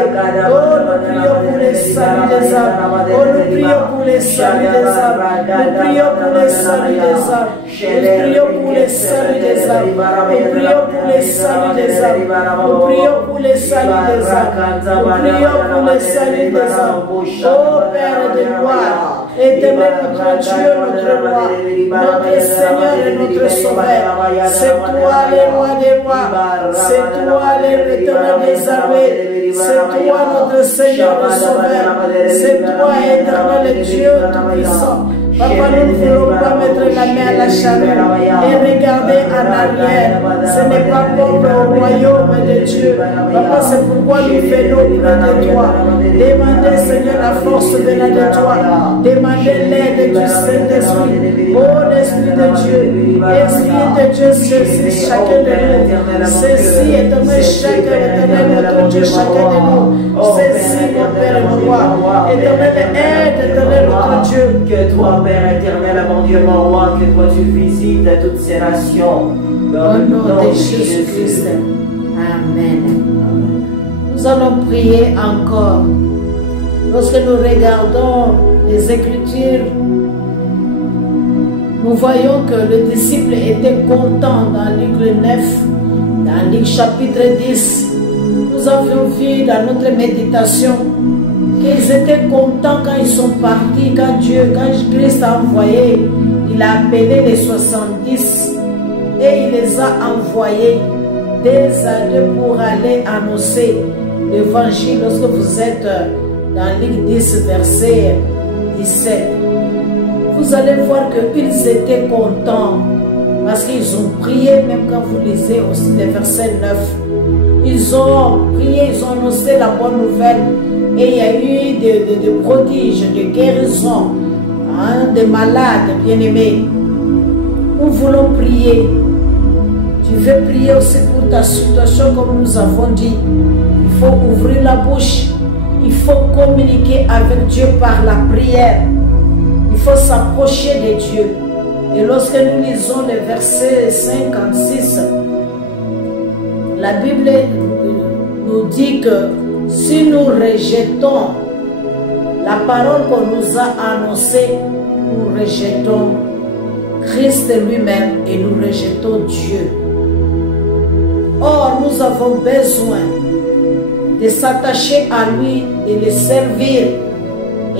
Oh, nous prions pour les saluts des âmes. Oh, nous prions pour les saluts des âmes. Nous prions pour les saluts des âmes. Nous prions pour les saluts des âmes. Nous prions pour les saluts des âmes. Nous prions pour les saluts des âmes. Nous prions pour les saluts des âmes. Oh Père de gloire, éternel notre Dieu, notre roi, notre Seigneur et notre Sauveur. C'est toi le roi des rois. C'est toi l'éternel des armées. C'est toi notre Seigneur et Sauveur. C'est toi éternel Dieu tout-puissant. Papa, nous ne voulons pas mettre la main à la charrue et regarder en arrière. Ce n'est pas bon au royaume de Dieu. Papa, c'est pourquoi nous venons près de toi. Demandez, Seigneur, la force venant de toi. Demandez l'aide du Saint-Esprit. Oh, l'Esprit de Dieu. Esprit de Dieu, saisis chacun de nous. Saisis, éternel, chacun, éternel, notre Dieu, chacun de nous. Saisis, mon Père et mon roi. Éternel, aide, éternel, notre Dieu. Que toi, Père éternel, mon Dieu, mon roi, que toi tu visites toutes ces nations. Au nom de Jésus-Christ. Amen. Nous allons prier encore. Lorsque nous regardons les Écritures, nous voyons que le disciple était content dans Luc 9, dans Luc chapitre 10. Nous avions vu dans notre méditation qu'ils étaient contents quand ils sont partis, quand Christ a envoyé, il a appelé les 70 et il les a envoyés des à deux pour aller annoncer l'évangile. Lorsque vous êtes dans Luc 10, verset 17, vous allez voir qu'ils étaient contents parce qu'ils ont prié, même quand vous lisez aussi le verset 9. Ils ont prié, ils ont annoncé la bonne nouvelle. Et il y a eu des prodiges, de guérisons, des malades, bien-aimés. Nous voulons prier. Tu veux prier aussi pour ta situation, comme nous avons dit. Il faut ouvrir la bouche il faut communiquer avec Dieu par la prière. Il faut s'approcher de Dieu. Et lorsque nous lisons le verset 56, la Bible nous dit que si nous rejetons la parole qu'on nous a annoncée, nous rejetons Christ lui-même et nous rejetons Dieu. Or, nous avons besoin de s'attacher à lui, de le servir.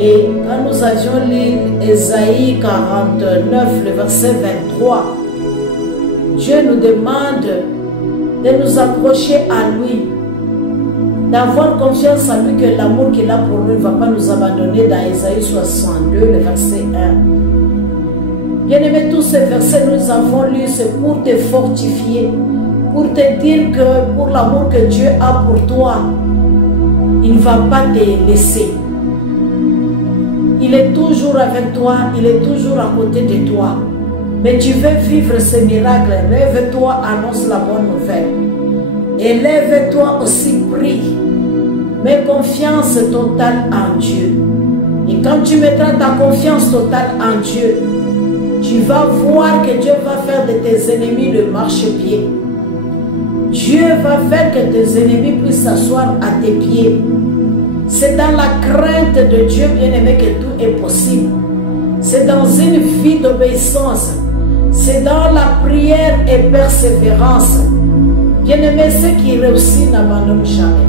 Et quand nous avions lu Ésaïe 49, le verset 23, Dieu nous demande de nous approcher à lui, d'avoir confiance en lui que l'amour qu'il a pour nous ne va pas nous abandonner dans Ésaïe 62, le verset 1. Bien-aimés, tous ces versets nous avons lus, c'est pour te fortifier, pour te dire que pour l'amour que Dieu a pour toi, il ne va pas te laisser. Il est toujours avec toi, il est toujours à côté de toi. Mais tu veux vivre ce miracle, lève-toi, annonce la bonne nouvelle. Et lève-toi aussi, prie. Mets confiance totale en Dieu. Et quand tu mettras ta confiance totale en Dieu, tu vas voir que Dieu va faire de tes ennemis le marchepied. Dieu va faire que tes ennemis puissent s'asseoir à tes pieds. C'est dans la crainte de Dieu, bien-aimé, que tout est possible. C'est dans une vie d'obéissance. C'est dans la prière et persévérance. Bien-aimé, ceux qui réussissent n'abandonnent jamais.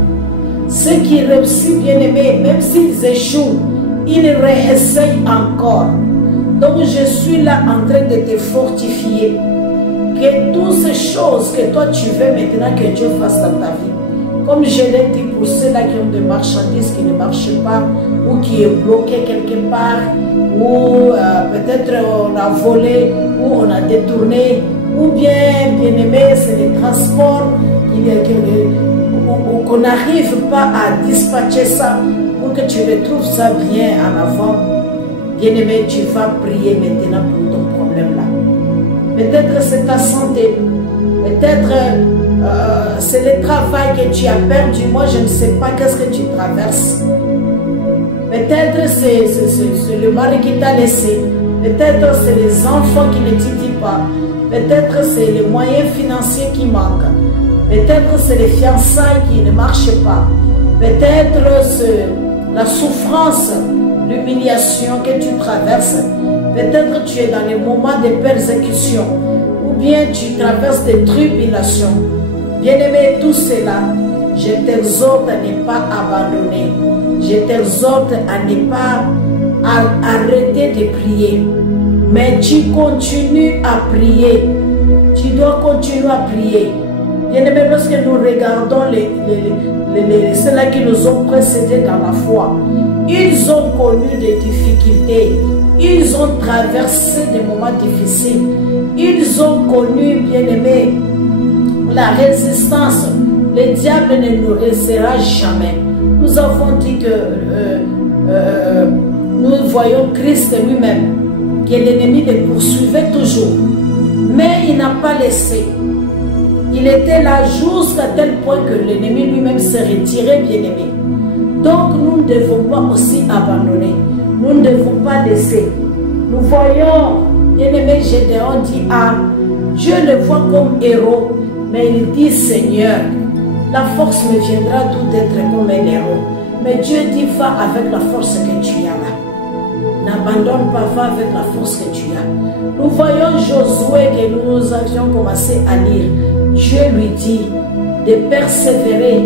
Ceux qui réussissent, bien-aimé, même s'ils échouent, ils réessayent encore. Donc je suis là en train de te fortifier. Que toutes ces choses que toi tu veux maintenant que Dieu fasse dans ta vie. Comme je l'ai dit pour ceux-là qui ont des marchandises qui ne marchent pas, ou qui est bloqué quelque part, ou peut-être on a volé, ou on a détourné, ou bien aimé, c'est les transports qu'on n'arrive pas à dispatcher ça pour que tu retrouves ça bien en avant. Bien-aimé, tu vas prier maintenant pour ton problème là. Peut-être c'est ta santé, peut-être c'est le travail que tu as perdu. Moi, je ne sais pas qu'est-ce que tu traverses. Peut-être c'est le mari qui t'a laissé. Peut-être c'est les enfants qui ne t'y pas. Peut-être c'est les moyens financiers qui manquent. Peut-être c'est les fiançailles qui ne marchent pas. Peut-être c'est la souffrance, l'humiliation que tu traverses. Peut-être tu es dans les moments de persécution. Ou bien tu traverses des tribulations. Bien-aimé, tout cela, je t'exhorte à ne pas abandonner. Je t'exhorte à ne pas arrêter de prier. Mais tu continues à prier. Tu dois continuer à prier. Bien-aimé, lorsque nous regardons ceux-là qui nous ont précédés dans la foi, ils ont connu des difficultés. Ils ont traversé des moments difficiles. Ils ont connu, bien-aimé, la résistance. Le diable ne nous laissera jamais. Nous avons dit que nous voyons Christ lui-même, que l'ennemi le poursuivait toujours. Mais il n'a pas laissé. Il était là jusqu'à tel point que l'ennemi lui-même s'est retiré, bien-aimé. Donc nous ne devons pas aussi abandonner. Nous ne devons pas laisser. Nous voyons, bien-aimé, Gédéon dit, ah, Dieu le voit comme héros, mais il dit, Seigneur, la force me viendra tout d'être comme un héros. Mais Dieu dit, va avec la force que tu as là. N'abandonne pas, va avec la force que tu as. Nous voyons Josué que nous avions commencé à lire. Dieu lui dit de persévérer,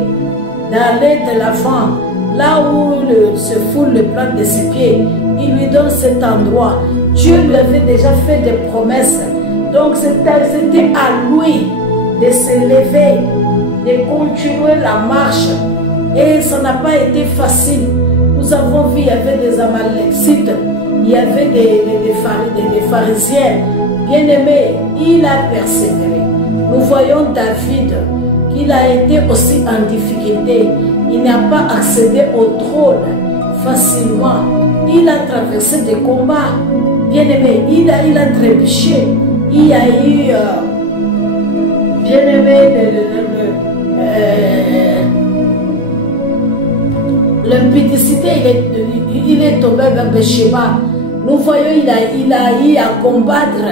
d'aller de l'avant. Là où se foule le plat de ses pieds, il lui donne cet endroit. Dieu lui avait déjà fait des promesses. Donc c'était à lui de se lever, de continuer la marche. Et ça n'a pas été facile. Nous avons vu, il y avait des Amalexites, il y avait des pharisiens. Bien-aimés, il a persévéré. Nous voyons David, qu'il a été aussi en difficulté. Il n'a pas accédé au trône facilement. Il a traversé des combats. Bien-aimé, il a trébuché. Il y a eu, bien-aimé, l'impudicité, il est tombé vers Bathsheba. Nous voyons, il a eu à combattre,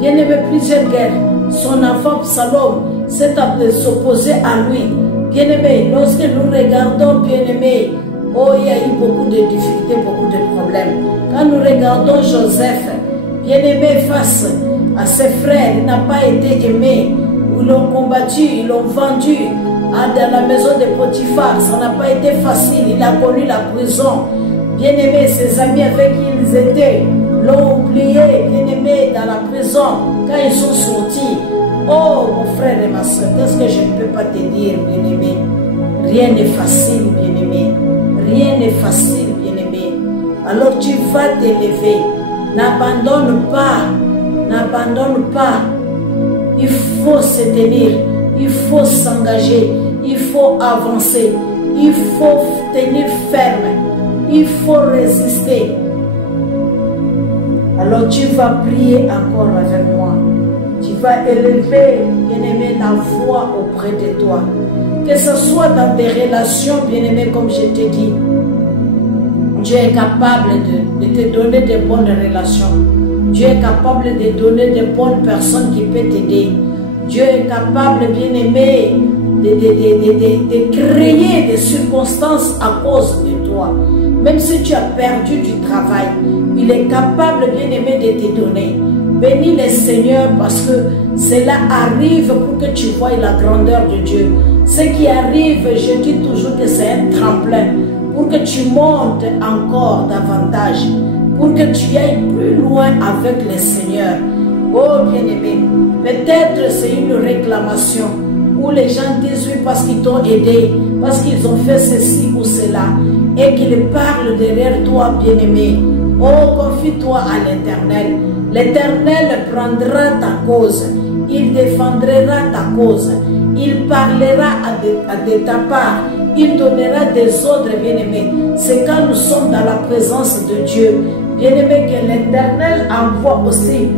bien aimé, plusieurs guerres. Son enfant Absalom s'est opposé à lui. Bien aimé, lorsque nous regardons, bien aimé, oh, il y a eu beaucoup de difficultés, beaucoup de problèmes. Quand nous regardons Joseph, bien aimé, face à ses frères, il n'a pas été aimé. Ils l'ont combattu, ils l'ont vendu dans la maison de Potiphar. Ça n'a pas été facile, il a connu la prison. Bien aimé, ses amis avec qui ils étaient l'ont oublié, bien aimé, dans la prison, quand ils sont sortis. Oh, mon frère et ma soeur, qu'est-ce que je ne peux pas te dire, bien aimé? Rien n'est facile, bien aimé. Rien n'est facile, bien aimé. Alors tu vas t'élever. N'abandonne pas. N'abandonne pas. Il faut se tenir. Il faut s'engager. Il faut avancer. Il faut tenir ferme. Il faut résister. Alors tu vas prier encore avec moi. Tu vas élever, bien-aimé, la voix auprès de toi. Que ce soit dans des relations, bien-aimé, comme je t'ai dit. Dieu est capable de te donner de bonnes relations. Dieu est capable de donner de bonnes personnes qui peuvent t'aider. Dieu est capable, bien-aimé, de créer des circonstances à cause de toi. Même si tu as perdu du travail, il est capable, bien-aimé, de te donner. Bénis le Seigneur parce que cela arrive pour que tu voies la grandeur de Dieu. Ce qui arrive, je dis toujours que c'est un tremplin pour que tu montes encore davantage, pour que tu ailles plus loin avec le Seigneur. Oh bien-aimé, peut-être c'est une réclamation où les gens disent oui parce qu'ils t'ont aidé, parce qu'ils ont fait ceci ou cela, et qu'ils parlent derrière toi, bien-aimé. Oh, confie-toi à l'Éternel. L'Éternel prendra ta cause, il défendra ta cause, il parlera de ta part, il donnera des ordres, bien-aimés. C'est quand nous sommes dans la présence de Dieu, bien-aimé, que l'Éternel envoie aussi,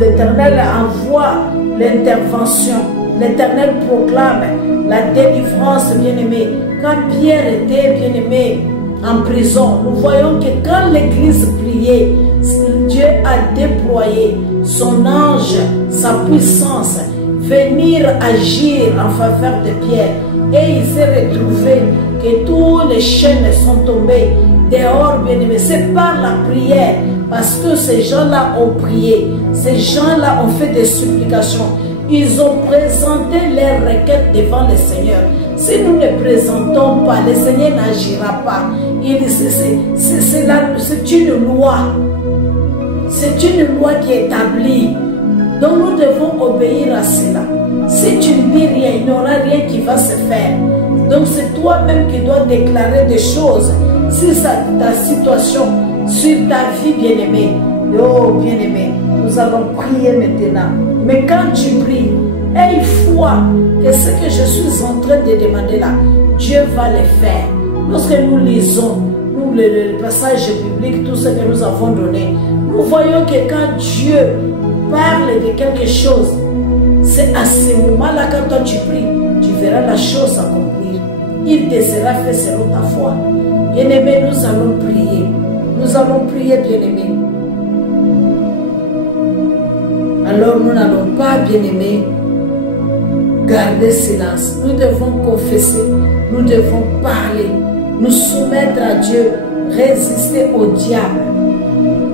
l'Éternel envoie l'intervention, l'Éternel proclame la délivrance, bien-aimé. Quand Pierre était, bien-aimé, en prison, nous voyons que quand l'Église priait, Dieu a déployé son ange, sa puissance, venir agir en faveur de Pierre. Et il s'est retrouvé que tous les chaînes sont tombées dehors, bien-aimés. C'est par la prière, parce que ces gens-là ont prié, ces gens-là ont fait des supplications. Ils ont présenté leurs requêtes devant le Seigneur. Si nous ne présentons pas, le Seigneur n'agira pas. C'est une loi. C'est une loi qui est établie. Donc nous devons obéir à cela. Si tu ne dis rien, il n'y aura rien qui va se faire. Donc c'est toi-même qui dois déclarer des choses sur ta situation, sur ta vie, bien-aimée. Oh, bien-aimé, nous allons prier maintenant. Mais quand tu pries, aie foi que ce que je suis en train de demander là, Dieu va le faire. Lorsque nous lisons le passage biblique, tout ce que nous avons donné, nous voyons que quand Dieu parle de quelque chose, c'est à ce moment-là, quand toi tu pries, tu verras la chose s'accomplir. Il te sera fait selon ta foi. Bien-aimé, nous allons prier. Nous allons prier, bien-aimé. Alors nous n'allons pas, bien-aimé, garder silence. Nous devons confesser, nous devons parler, nous soumettre à Dieu, résister au diable.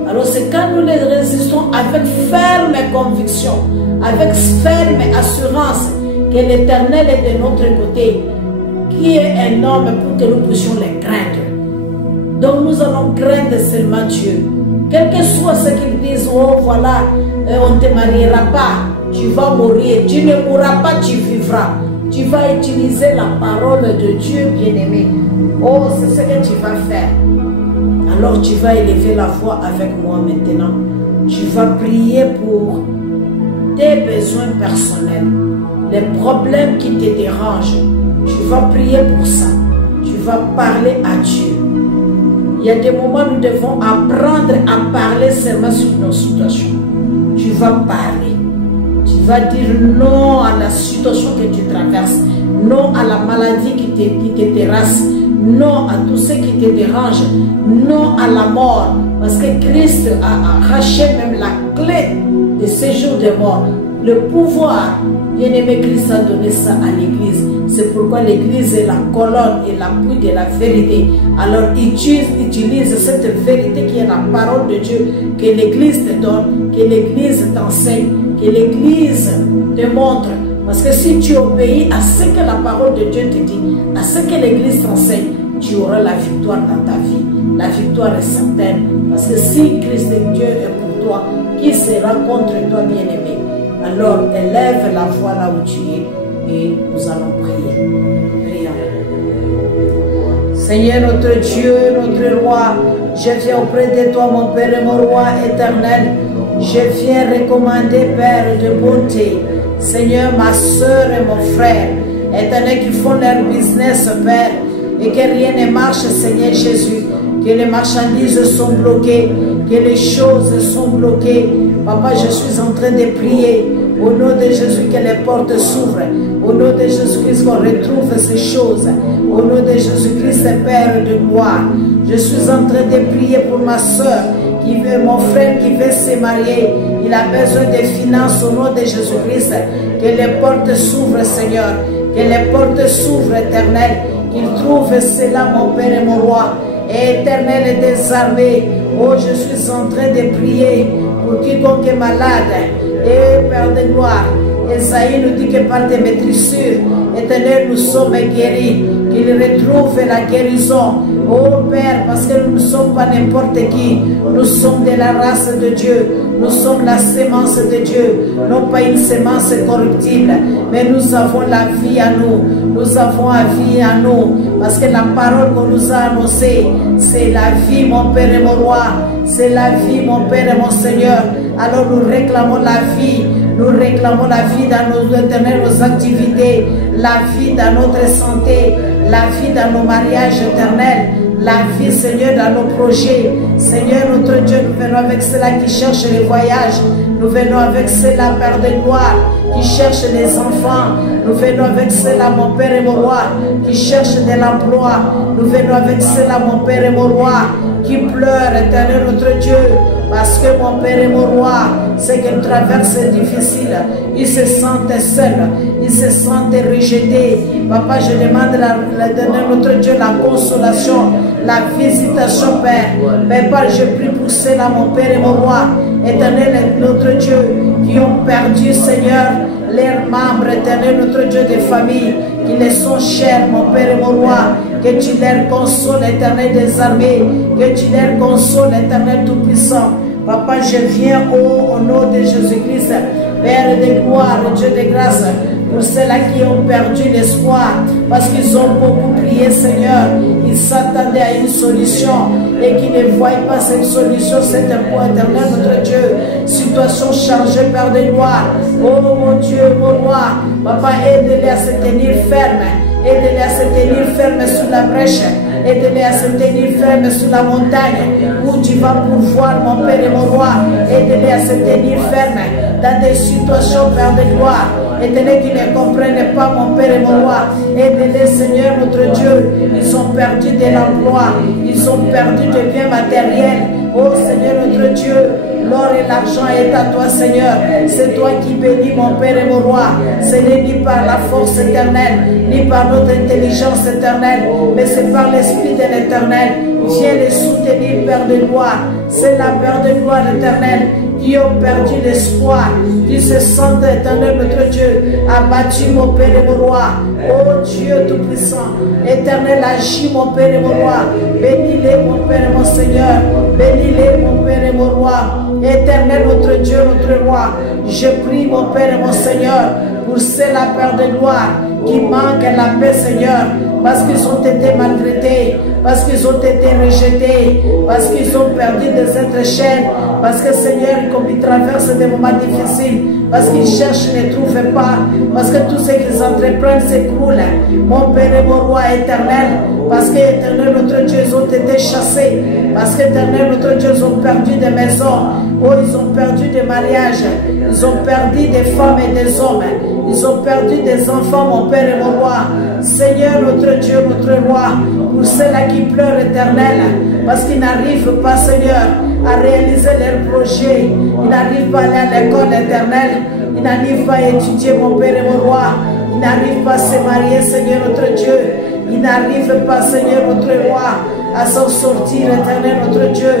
Alors c'est quand nous les résistons avec ferme conviction, avec ferme assurance que l'Éternel est de notre côté, qui est un homme pour que nous puissions les craindre. Donc nous allons craindre seulement Dieu. Quel que soit ce qu'ils disent, oh voilà, on ne te mariera pas, tu vas mourir, tu ne mourras pas, tu vivras. Tu vas utiliser la parole de Dieu, bien-aimé. Oh, c'est ce que tu vas faire. Alors tu vas élever la voix avec moi maintenant. Tu vas prier pour tes besoins personnels, les problèmes qui te dérangent. Tu vas prier pour ça. Tu vas parler à Dieu. Il y a des moments où nous devons apprendre à parler seulement sur nos situations. Tu vas parler. Tu vas dire non à la situation que tu traverses, non à la maladie qui te terrasse, non à tout ce qui te dérange, non à la mort, parce que Christ a arraché même la clé de séjour de mort. Le pouvoir, bien-aimé, Christ a donné ça à l'Église. C'est pourquoi l'Église est la colonne et l'appui de la vérité. Alors utilise cette vérité qui est la parole de Dieu, que l'Église te donne, que l'Église t'enseigne, que l'Église te montre. Parce que si tu obéis à ce que la parole de Dieu te dit, à ce que l'Église t'enseigne, tu auras la victoire dans ta vie. La victoire est certaine. Parce que si Christ et Dieu est pour toi, qui sera contre toi, bien-aimé? Alors élève la voix là où tu es et nous allons prier. Prions. Seigneur notre Dieu, notre roi, je viens auprès de toi, mon Père et mon roi éternel. Je viens recommander, Père, de bonté. Seigneur, ma soeur et mon frère, éternel, qui font leur business, Père, et que rien ne marche, Seigneur Jésus, que les marchandises sont bloquées, que les choses sont bloquées. Papa, je suis en train de prier au nom de Jésus que les portes s'ouvrent, au nom de Jésus-Christ qu'on retrouve ces choses, au nom de Jésus-Christ, Père de gloire. Je suis en train de prier pour ma soeur, mon frère qui veut se marier. Il a besoin de finances au nom de Jésus-Christ. Que les portes s'ouvrent, Seigneur. Que les portes s'ouvrent, éternel. Qu'il trouve cela, mon Père et mon roi. Et éternel et désarmé. Oh, je suis en train de prier pour quiconque est malade. Et Père de gloire, Esaïe nous dit que par tes maîtrissures, éternel, nous sommes guéris. Qu'il retrouve la guérison. Oh Père, parce que nous ne sommes pas n'importe qui. Nous sommes de la race de Dieu. Nous sommes la sémence de Dieu. Non pas une sémence corruptible, mais nous avons la vie à nous. Nous avons la vie à nous. Parce que la parole qu'on nous a annoncée, c'est la vie, mon Père et mon roi. C'est la vie, mon Père et mon Seigneur. Alors nous réclamons la vie. Nous réclamons la vie dans nos activités, la vie dans notre santé, la vie dans nos mariages éternels, la vie, Seigneur, dans nos projets. Seigneur, notre Dieu, nous venons avec ceux-là qui cherchent les voyages. Nous venons avec ceux-là, Père de gloire, qui cherchent les enfants. Nous venons avec ceux-là, mon Père et mon roi, qui cherchent de l'emploi. Nous venons avec ceux-là, mon Père et mon roi, qui pleurent, éternel, notre Dieu. Parce que mon Père et mon roi, ce qu'ils traversent est difficile. Ils se sentent seuls. Ils se sentent rejetés. Papa, je demande à notre Dieu la consolation, la visitation, Père. Mais Père, je prie pour cela, mon Père et mon roi. Éternel, notre Dieu, qui ont perdu, Seigneur, leurs membres, éternel, notre Dieu des familles, qui les sont chers, mon Père et mon roi. Que tu leur consoles, éternel des armées. Que tu leur consoles, éternel tout-puissant. Papa, je viens au nom de Jésus-Christ, Père de gloire, Dieu de grâce, pour ceux-là qui ont perdu l'espoir, parce qu'ils ont beaucoup prié, Seigneur. Ils s'attendaient à une solution et qui ne voient pas cette solution, c'est un point éternel, notre Dieu. Situation chargée, Père de gloire. Oh mon Dieu, mon roi, Papa, aide-les à se tenir ferme. Aide-les à se tenir ferme sous la brèche. Aide-les à se tenir ferme sous la montagne où tu vas pourvoir, mon Père et mon roi. Aide-les à se tenir ferme dans des situations, Père de gloire. Aide-les qui ne comprennent pas, mon Père et mon roi. Aide-les, Seigneur, notre Dieu. Ils ont perdu de l'emploi. Ils ont perdu de biens matériels. Oh Seigneur, notre Dieu. L'or et l'argent est à toi, Seigneur. C'est toi qui bénis, mon Père et mon roi. Ce n'est ni par la force éternelle, ni par notre intelligence éternelle, mais c'est par l'Esprit de l'Éternel. Viens les soutenir, Père de gloire. C'est la Père de gloire éternelle qui ont perdu l'espoir, qui se sentent, éternel, notre Dieu, abattu, mon Père et mon roi. Oh Dieu Tout-Puissant, éternel, agis, mon Père et mon roi. Bénis-les, mon Père et mon Seigneur. Bénis-les, mon Père et mon roi. Éternel, notre Dieu, notre roi. Je prie, mon Père et mon Seigneur, pour ceux-là, Père de gloire, qui manquent la paix, Seigneur, parce qu'ils ont été maltraités, parce qu'ils ont été rejetés, parce qu'ils ont perdu des êtres chers, parce que Seigneur, comme ils traversent des moments difficiles, parce qu'ils cherchent, ne trouvent pas, parce que tout ce qu'ils entreprennent s'écroule. Mon Père et mon Roi éternel, parce que éternel notre Dieu, ils ont été chassés, parce que éternel notre Dieu, ils ont perdu des maisons, oh, ils ont perdu des mariages, ils ont perdu des femmes et des hommes, ils ont perdu des enfants, mon Père et mon Roi. Seigneur notre Dieu, notre Roi, pour ceux-là qui pleurent éternel, parce qu'ils n'arrivent pas, Seigneur, à réaliser leurs projets, ils n'arrivent pas à aller à l'école éternelle, ils n'arrivent pas à étudier, mon Père et mon Roi, ils n'arrivent pas à se marier, Seigneur notre Dieu, ils n'arrivent pas, Seigneur notre Roi, à s'en sortir, éternel notre Dieu.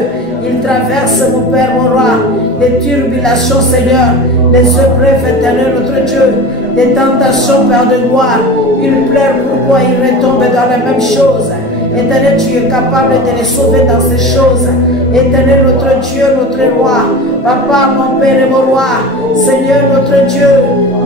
Ils traversent, mon Père, mon Roi, les tribulations, Seigneur, les épreuves, éternel notre Dieu, les tentations, Père de gloire. Ils pleurent, pourquoi ils retombent dans la même chose. Éternel, tu es capable de les sauver dans ces choses. Éternel, notre Dieu, notre Roi, Papa, mon Père et mon Roi, Seigneur, notre Dieu,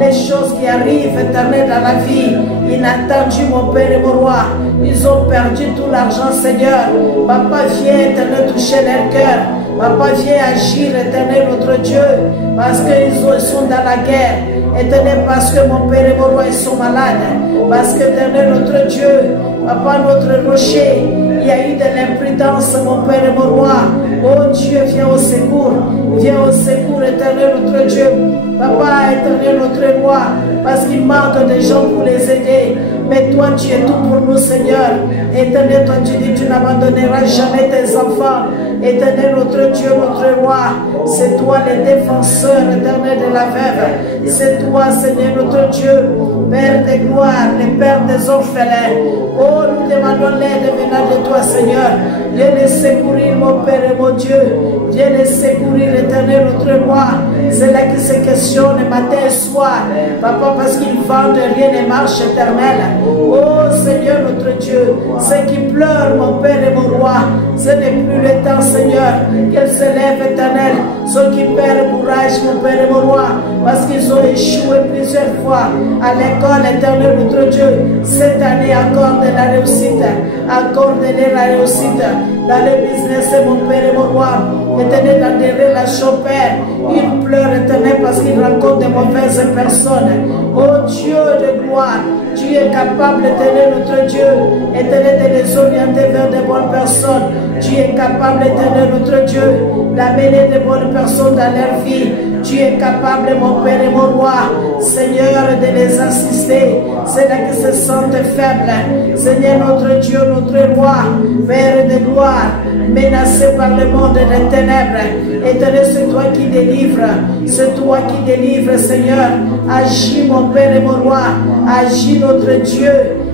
les choses qui arrivent, éternel, dans la vie, inattendues, mon Père et mon Roi, ils ont perdu tout l'argent, Seigneur. Papa, viens, éternel, toucher leur cœur. Papa, viens agir, éternel, notre Dieu, parce qu'ils sont dans la guerre. Éternel, parce que mon Père et mon Roi, ils sont malades. Parce que, éternel, notre Dieu, Papa, notre rocher, il y a eu de l'imprudence, mon Père et mon Roi. Oh Dieu, viens au secours. Viens au secours, éternel, notre Dieu. Papa, éternel, notre Roi, parce qu'il manque de gens pour les aider. Mais toi, tu es tout pour nous, Seigneur. Éternel, toi, tu dis, tu n'abandonneras jamais tes enfants. Éternel, notre Dieu, notre Roi, c'est toi le défenseur éternel de la veuve. C'est toi, Seigneur, notre Dieu, Père de gloire, le Père des orphelins. Oh, nous demandons l'aide venant de toi, Seigneur. Viens les secourir, mon Père et mon Dieu. Viens les secourir, éternel, notre Roi. C'est là qui se questionne matin et soir. Papa, parce qu'ils vendent, rien ne marche, éternel. Oh, Seigneur, notre Dieu, ceux qui pleurent, mon Père et mon Roi, ce n'est plus le temps, Seigneur, qu'elles se lèvent, éternel. Ceux qui perdent courage, mon Père et mon Roi, parce qu'ils ont échoué plusieurs fois à l'école, éternel, notre Dieu. Cette année, accorde la réussite, accorde-les la réussite dans le business, mon Père et mon Roi. Éternel, dans des relations, Père, ils pleurent, éternel, parce qu'ils rencontrent de mauvaises personnes. Oh Dieu de gloire, tu es capable, éternel, notre Dieu, éternel, de les orienter vers de bonnes personnes. Tu es capable, éternel, notre Dieu, d'amener de bonnes personnes dans leur vie. Tu es capable, mon Père et mon Roi, Seigneur, de les assister. C'est là qu'ils se sentent faibles. Seigneur, notre Dieu, notre Roi, Père de gloire, menacé par le monde des ténèbres. Éternel, c'est toi qui délivres. C'est toi qui délivres, Seigneur. Agis, mon Père et mon Roi. Agis, notre Dieu.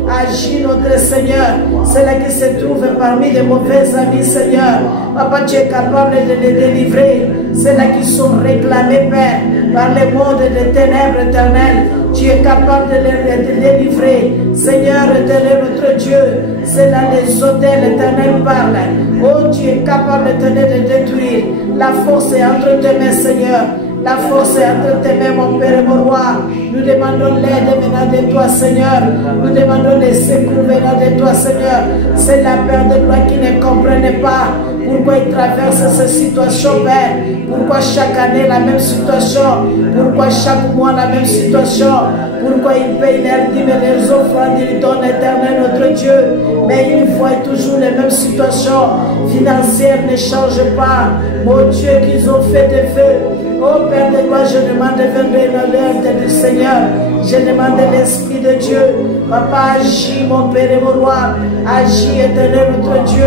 Agis, notre Seigneur. C'est là qui se trouve parmi les mauvais amis, Seigneur. Papa, tu es capable de les délivrer. C'est là qui sont réclamés, Père, par le monde des ténèbres éternelles. Tu es capable de les délivrer. Seigneur, éternel, notre Dieu. C'est là les hôtels éternels parlent. Oh, tu es capable, éternel, de détruire. La force est entre tes mains, Seigneur. La force est entre tes mains, mon Père et mon Roi. Nous demandons l'aide venant de toi, Seigneur. Nous demandons les secours venant de toi, Seigneur. C'est la Père de gloire qui ne comprenne pas pourquoi ils traversent cette situation, Père. Pourquoi chaque année la même situation. Pourquoi chaque mois la même situation. Pourquoi ils payent leurs dîmes et leurs offrandes, ils donnent, éternel, notre Dieu. Mais une fois et toujours les mêmes situations financières ne changent pas. Mon Dieu, qu'ils ont fait des feux. Oh Père de gloire, je demande de venir dans l'œuvre du Seigneur. Je demande l'Esprit de Dieu. Papa, agis, mon Père et mon Roi. Agis, éternel, notre Dieu.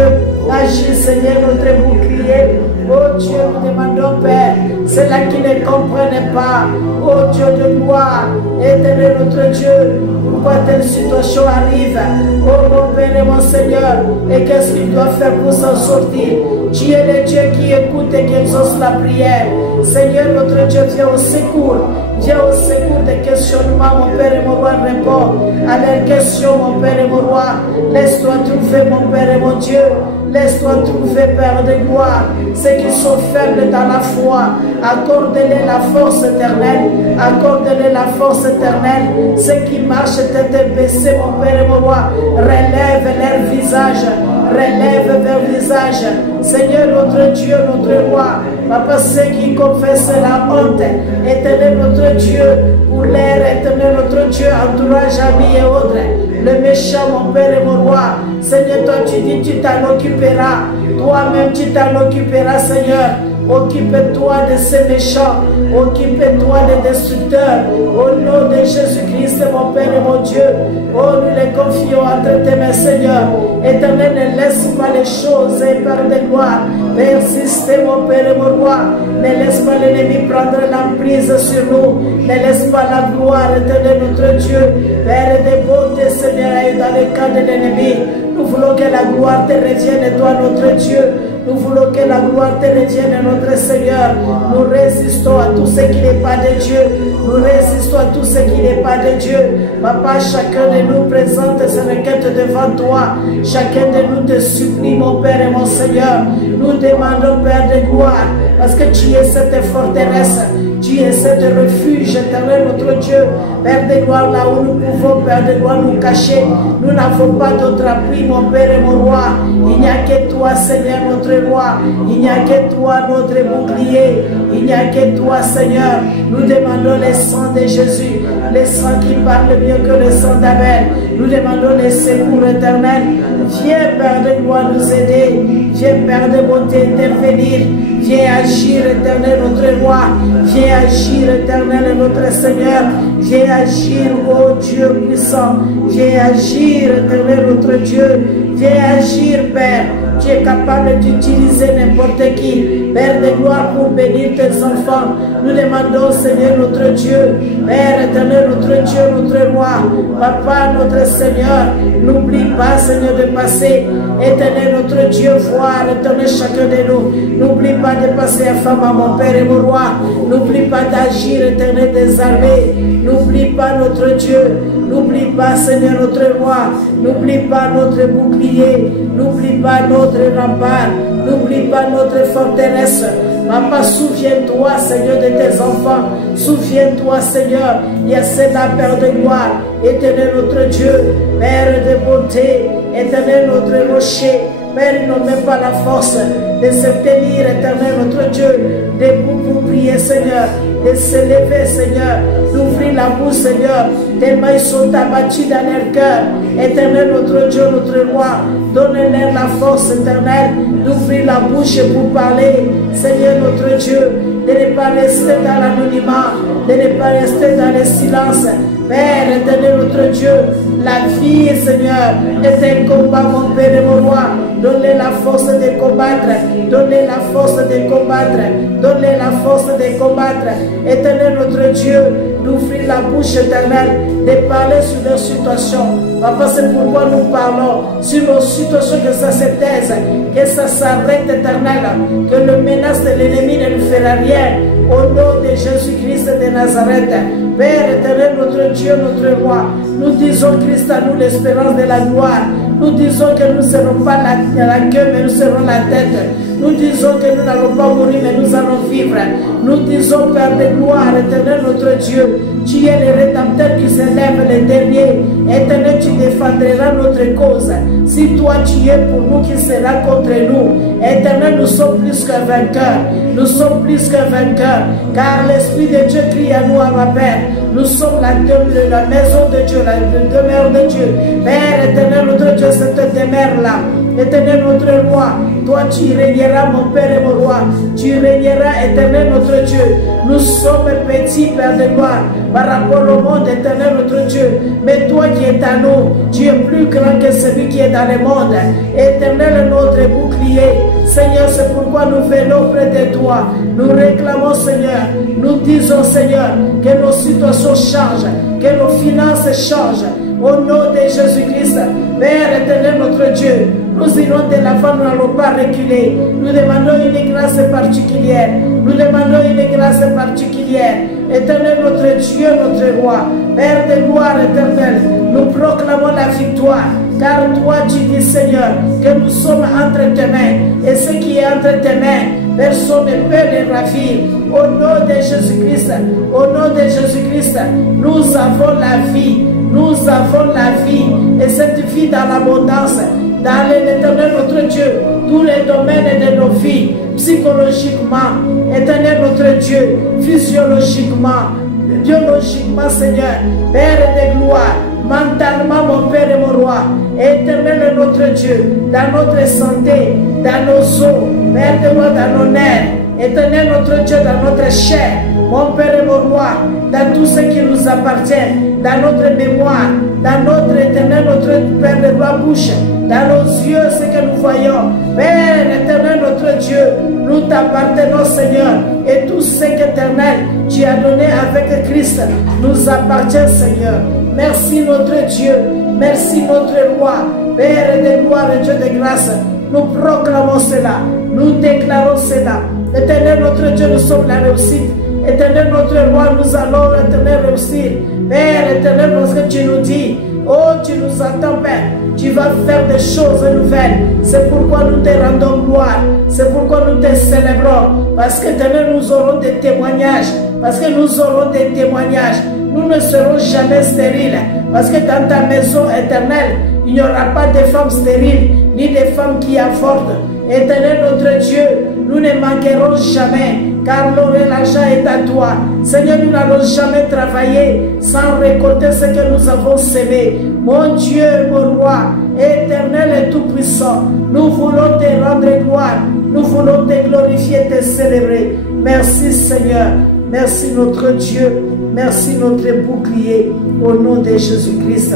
Agis, Seigneur, notre bouclier. Oh Dieu, nous demandons, Père, ceux-là qui ne comprennent pas. Oh Dieu de gloire, éternel, notre Dieu. Pourquoi telle situation arrive? Oh mon Père et mon Seigneur. Et qu'est-ce qu'il doit faire pour s'en sortir? Tu es le Dieu qui écoute et qui exauce la prière. Seigneur, notre Dieu, viens au secours. Viens au secours des questionnements, mon Père et mon Roi, réponds à leurs questions, mon Père et mon Roi. Laisse-toi trouver, mon Père et mon Dieu. Laisse-toi trouver, Père de gloire, ceux qui sont faibles dans la foi. Accorde-les la force éternelle. Accorde-les la force éternelle. Ceux qui marchent tête baissée, mon Père et mon Roi, relève leur visage. relève vers le visage. Seigneur, notre Dieu, notre roi, Papa, ceux qui confessent la honte, éternel notre Dieu, pour l'air, éternel notre Dieu, entourage, amis et autres, le méchant, mon Père et mon roi, Seigneur, toi tu dis, tu t'en occuperas, toi-même tu t'en occuperas, Seigneur. Occupe-toi de ces méchants, occupe-toi des destructeurs. Au nom de Jésus-Christ, mon Père et mon Dieu, oh, nous les confions entre tes mains, Seigneur. Éternel, ne laisse pas les choses par de gloire. Persiste, mon Père et mon roi. Ne laisse pas l'ennemi prendre l'emprise sur nous. Ne laisse pas la gloire, éternel, notre Dieu. Père de bonté, Seigneur, et dans le camp de l'ennemi. Nous voulons que la gloire te revienne, toi, notre Dieu. Nous voulons que la gloire te revienne, notre Seigneur. Nous résistons à tout ce qui n'est pas de Dieu. Nous résistons à tout ce qui n'est pas de Dieu. Papa, chacun de nous présente ses requêtes devant toi. Chacun de nous te supplie, mon Père et mon Seigneur. Nous demandons, Père de gloire, parce que tu es cette forteresse. Tu es cette refuge, éternel, notre Dieu. Père de gloire, là où nous pouvons, Père de gloire, nous cacher. Nous n'avons pas d'autre appui, mon Père et mon roi. Il n'y a que toi, Seigneur, notre roi. Il n'y a que toi, notre bouclier. Il n'y a que toi, Seigneur. Nous demandons le sang de Jésus. Le sang qui parle mieux que le sang d'Abel. Nous demandons le secours éternel. Viens, Père de gloire, nous aider. Viens, Père de bonté, intervenir. Viens agir, éternel, notre roi. Viens agir, éternel, notre Seigneur. Viens agir, ô Dieu puissant. Viens agir, éternel, notre Dieu. Viens agir, Père. Tu es capable d'utiliser n'importe qui, Père de gloire, pour bénir tes enfants. Nous demandons, Seigneur, notre Dieu, Père éternel, notre Dieu, notre roi, Papa, notre Seigneur, n'oublie pas, Seigneur, de passer, éternel, notre Dieu, voir, éternel, chacun de nous. N'oublie pas de passer à femme à mon Père et mon roi. N'oublie pas d'agir, éternel, des armées. N'oublie pas notre Dieu. N'oublie pas, Seigneur, notre roi. N'oublie pas notre bouclier. N'oublie pas notre rempart. N'oublie pas notre forteresse. Papa, souviens-toi, Seigneur, de tes enfants. Souviens-toi, Seigneur. Il y a celle-là, Père de gloire. Éternel, notre Dieu. Père de bonté. Éternel, notre rocher. Père, ils n'ont même pas la force de se tenir, éternel, notre Dieu, debout pour prier, Seigneur, de se lever, Seigneur, d'ouvrir la bouche, Seigneur, tellement ils sont abattus dans leur cœur. Éternel, notre Dieu, notre roi, donne-leur la force, éternelle, d'ouvrir la bouche pour parler, Seigneur, notre Dieu, de ne pas rester dans l'anonymat, de ne pas rester dans le silence. Père, éternel, notre Dieu, la vie, Seigneur, est un combat, mon Père et mon roi. Donne-les la force de combattre. Donne-les la force de combattre. Donne-les la force de combattre. Éternel, notre Dieu, d'ouvrir la bouche éternelle, de parler sur leur situation. Papa, c'est pourquoi nous parlons sur nos situations, que ça se taise, que ça s'arrête, éternel, que le menace de l'ennemi ne nous fera rien. Au nom de Jésus-Christ de Nazareth, Père éternel, notre Dieu, notre roi, nous disons Christ à nous l'espérance de la gloire. Nous disons que nous ne serons pas la queue, mais nous serons la tête. Nous disons que nous n'allons pas mourir, mais nous allons vivre. Nous disons, Père de gloire, éternel, notre Dieu, tu es le rédempteur qui s'élève le dernier. Éternel, tu défendras notre cause. Si toi tu es pour nous, qui sera contre nous? Éternel, nous sommes plus qu'un vainqueur. Nous sommes plus qu'un vainqueur. Car l'Esprit de Dieu crie à nous, à ma Père. Nous sommes la maison de Dieu, la demeure de Dieu. Père éternel, notre Dieu, cette demeure-là. Éternel, notre roi, toi tu régneras, mon Père et mon roi. Tu régneras, éternel, notre Dieu. Nous sommes petits, Père de gloire, par rapport au monde, éternel, notre Dieu. Mais toi qui es à nous, tu es plus grand que celui qui est dans le monde. Éternel, notre bouclier. Seigneur, c'est pourquoi nous venons près de toi. Nous réclamons, Seigneur. Nous disons, Seigneur, que nos situations changent, que nos finances changent. Au nom de Jésus-Christ, Père éternel, notre Dieu, nous irons de l'avant, nous n'allons pas reculer. Nous demandons une grâce particulière. Nous demandons une grâce particulière. Éternel, notre Dieu, notre roi, Père de gloire éternelle, nous proclamons la victoire. Car toi, tu dis, Seigneur, que nous sommes entre tes mains. Et ce qui est entre tes mains, personne ne peut les ravir. Au nom de Jésus-Christ, au nom de Jésus-Christ, nous avons la vie. Nous avons la vie. Et cette vie dans l'abondance, dans l'éternel notre Dieu, tous les domaines de nos vies, psychologiquement, éternel notre Dieu, physiologiquement, biologiquement, Seigneur, Père de gloire, mentalement, mon Père et mon Roi, éternel notre Dieu, dans notre santé, dans nos os, Père de gloire, dans nos nerfs, éternel notre Dieu, dans notre chair, mon Père et mon Roi, dans tout ce qui nous appartient, dans notre mémoire, dans notre éternel, notre Père de gloire, bouche, dans nos yeux, ce que nous voyons. Père éternel, notre Dieu, nous t'appartenons, Seigneur, et tout ce qu'éternel tu as donné avec Christ nous appartient, Seigneur. Merci notre Dieu, merci notre Roi, Père de gloire et Dieu de grâce. Nous proclamons cela, nous déclarons cela. Éternel notre Dieu, nous sommes la réussite. Éternel notre Roi, nous allons l'éternel réussir. Père éternel, parce que tu nous dis, oh, tu nous entends, Père, tu vas faire des choses nouvelles. C'est pourquoi nous te rendons gloire. C'est pourquoi nous te célébrons. Parce que éternel, nous aurons des témoignages. Parce que nous aurons des témoignages. Nous ne serons jamais stériles. Parce que dans ta maison éternelle, il n'y aura pas de femmes stériles, ni de femmes qui avortent. Éternel notre Dieu, nous ne manquerons jamais. Car l'or et l'argent est à toi. Seigneur, nous n'allons jamais travailler sans récolter ce que nous avons semé. Mon Dieu, mon Roi, éternel et tout-puissant, nous voulons te rendre gloire. Nous voulons te glorifier, te célébrer. Merci Seigneur. Merci notre Dieu. Merci notre bouclier. Au nom de Jésus-Christ.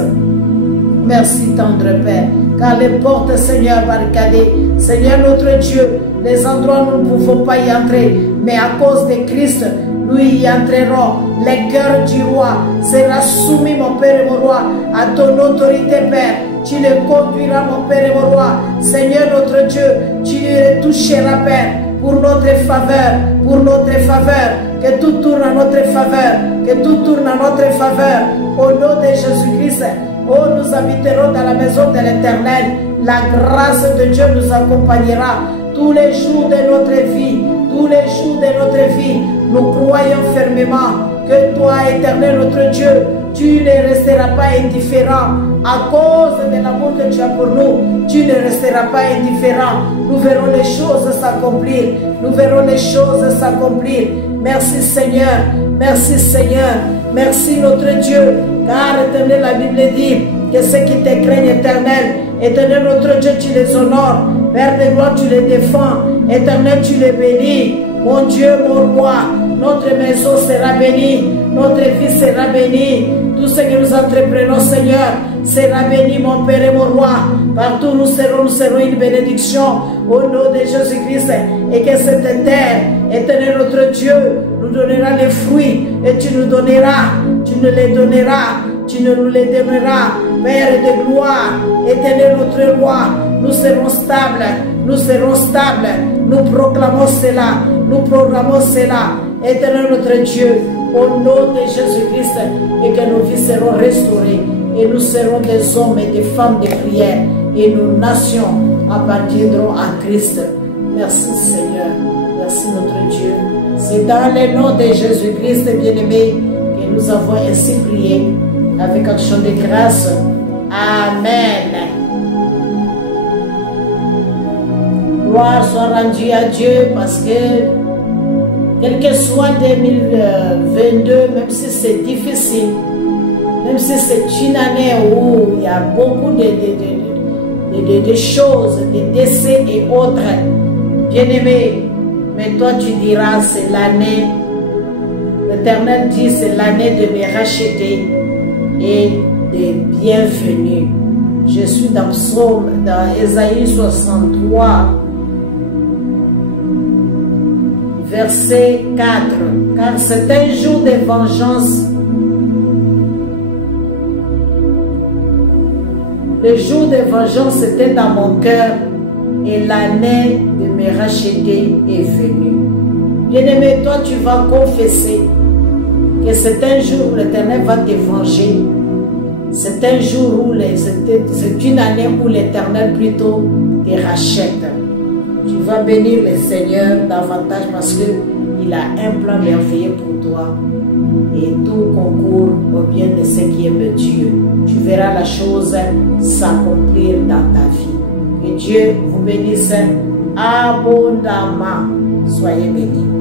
Merci tendre Père. Car les portes, Seigneur, barricadées. Seigneur notre Dieu, les endroits où nous ne pouvons pas y entrer, mais à cause de Christ, nous y entrerons. Le cœur du roi sera soumis, mon Père et mon Roi, à ton autorité, Père. Tu le conduiras, mon Père et mon Roi. Seigneur notre Dieu, tu le toucheras, Père, pour notre faveur, pour notre faveur. Que tout tourne à notre faveur, que tout tourne à notre faveur. Au nom de Jésus-Christ, oh, nous habiterons dans la maison de l'Éternel. La grâce de Dieu nous accompagnera tous les jours de notre vie. Tous les jours de notre vie, nous croyons fermement que toi, éternel notre Dieu, tu ne resteras pas indifférent à cause de l'amour que tu as pour nous. Tu ne resteras pas indifférent. Nous verrons les choses s'accomplir. Nous verrons les choses s'accomplir. Merci Seigneur. Merci Seigneur. Merci notre Dieu. Car éternel, la Bible dit que ceux qui te craignent, éternel, éternel notre Dieu, tu les honores. Père de gloire, tu les défends. Éternel, tu les bénis. Mon Dieu, mon Roi, notre maison sera bénie. Notre vie sera bénie. Tout ce que nous entreprenons, Seigneur, sera béni, mon Père et mon Roi. Partout où nous serons une bénédiction au nom de Jésus-Christ. Et que cette terre, éternel notre Dieu, nous donnera les fruits. Et tu nous donneras, tu nous les donneras, tu nous les donneras. Père de gloire, éternel notre Roi, nous serons stables, nous serons stables. Nous proclamons cela, nous proclamons cela. Éternel notre Dieu, au nom de Jésus-Christ, et que nos vies seront restaurées. Et nous serons des hommes et des femmes de prière. Et nos nations appartiendront à Christ. Merci Seigneur. Merci notre Dieu. C'est dans le nom de Jésus-Christ, bien-aimé, que nous avons ainsi prié avec action de grâce. Amen. Gloire soit rendue à Dieu parce que quel que soit 2022, même si c'est difficile, même si c'est une année où il y a beaucoup de choses, de décès et autres, bien-aimé, mais toi tu diras c'est l'année, l'Éternel dit c'est l'année de me racheter et de bienvenue. Je suis dans Psaume, dans Ésaïe 63, verset 4. Car c'est un jour de vengeance. Le jour de vengeance était dans mon cœur et l'année de me racheter est venue. Bien-aimé, toi tu vas confesser que c'est un jour où l'Éternel va te venger. C'est un jour où c'est une année où l'Éternel plutôt te rachète. Tu vas bénir le Seigneur davantage parce qu'il a un plan merveilleux pour toi. Et tout concourt au bien de ceux qui aiment Dieu. Tu verras la chose s'accomplir dans ta vie. Que Dieu vous bénisse abondamment. Soyez bénis.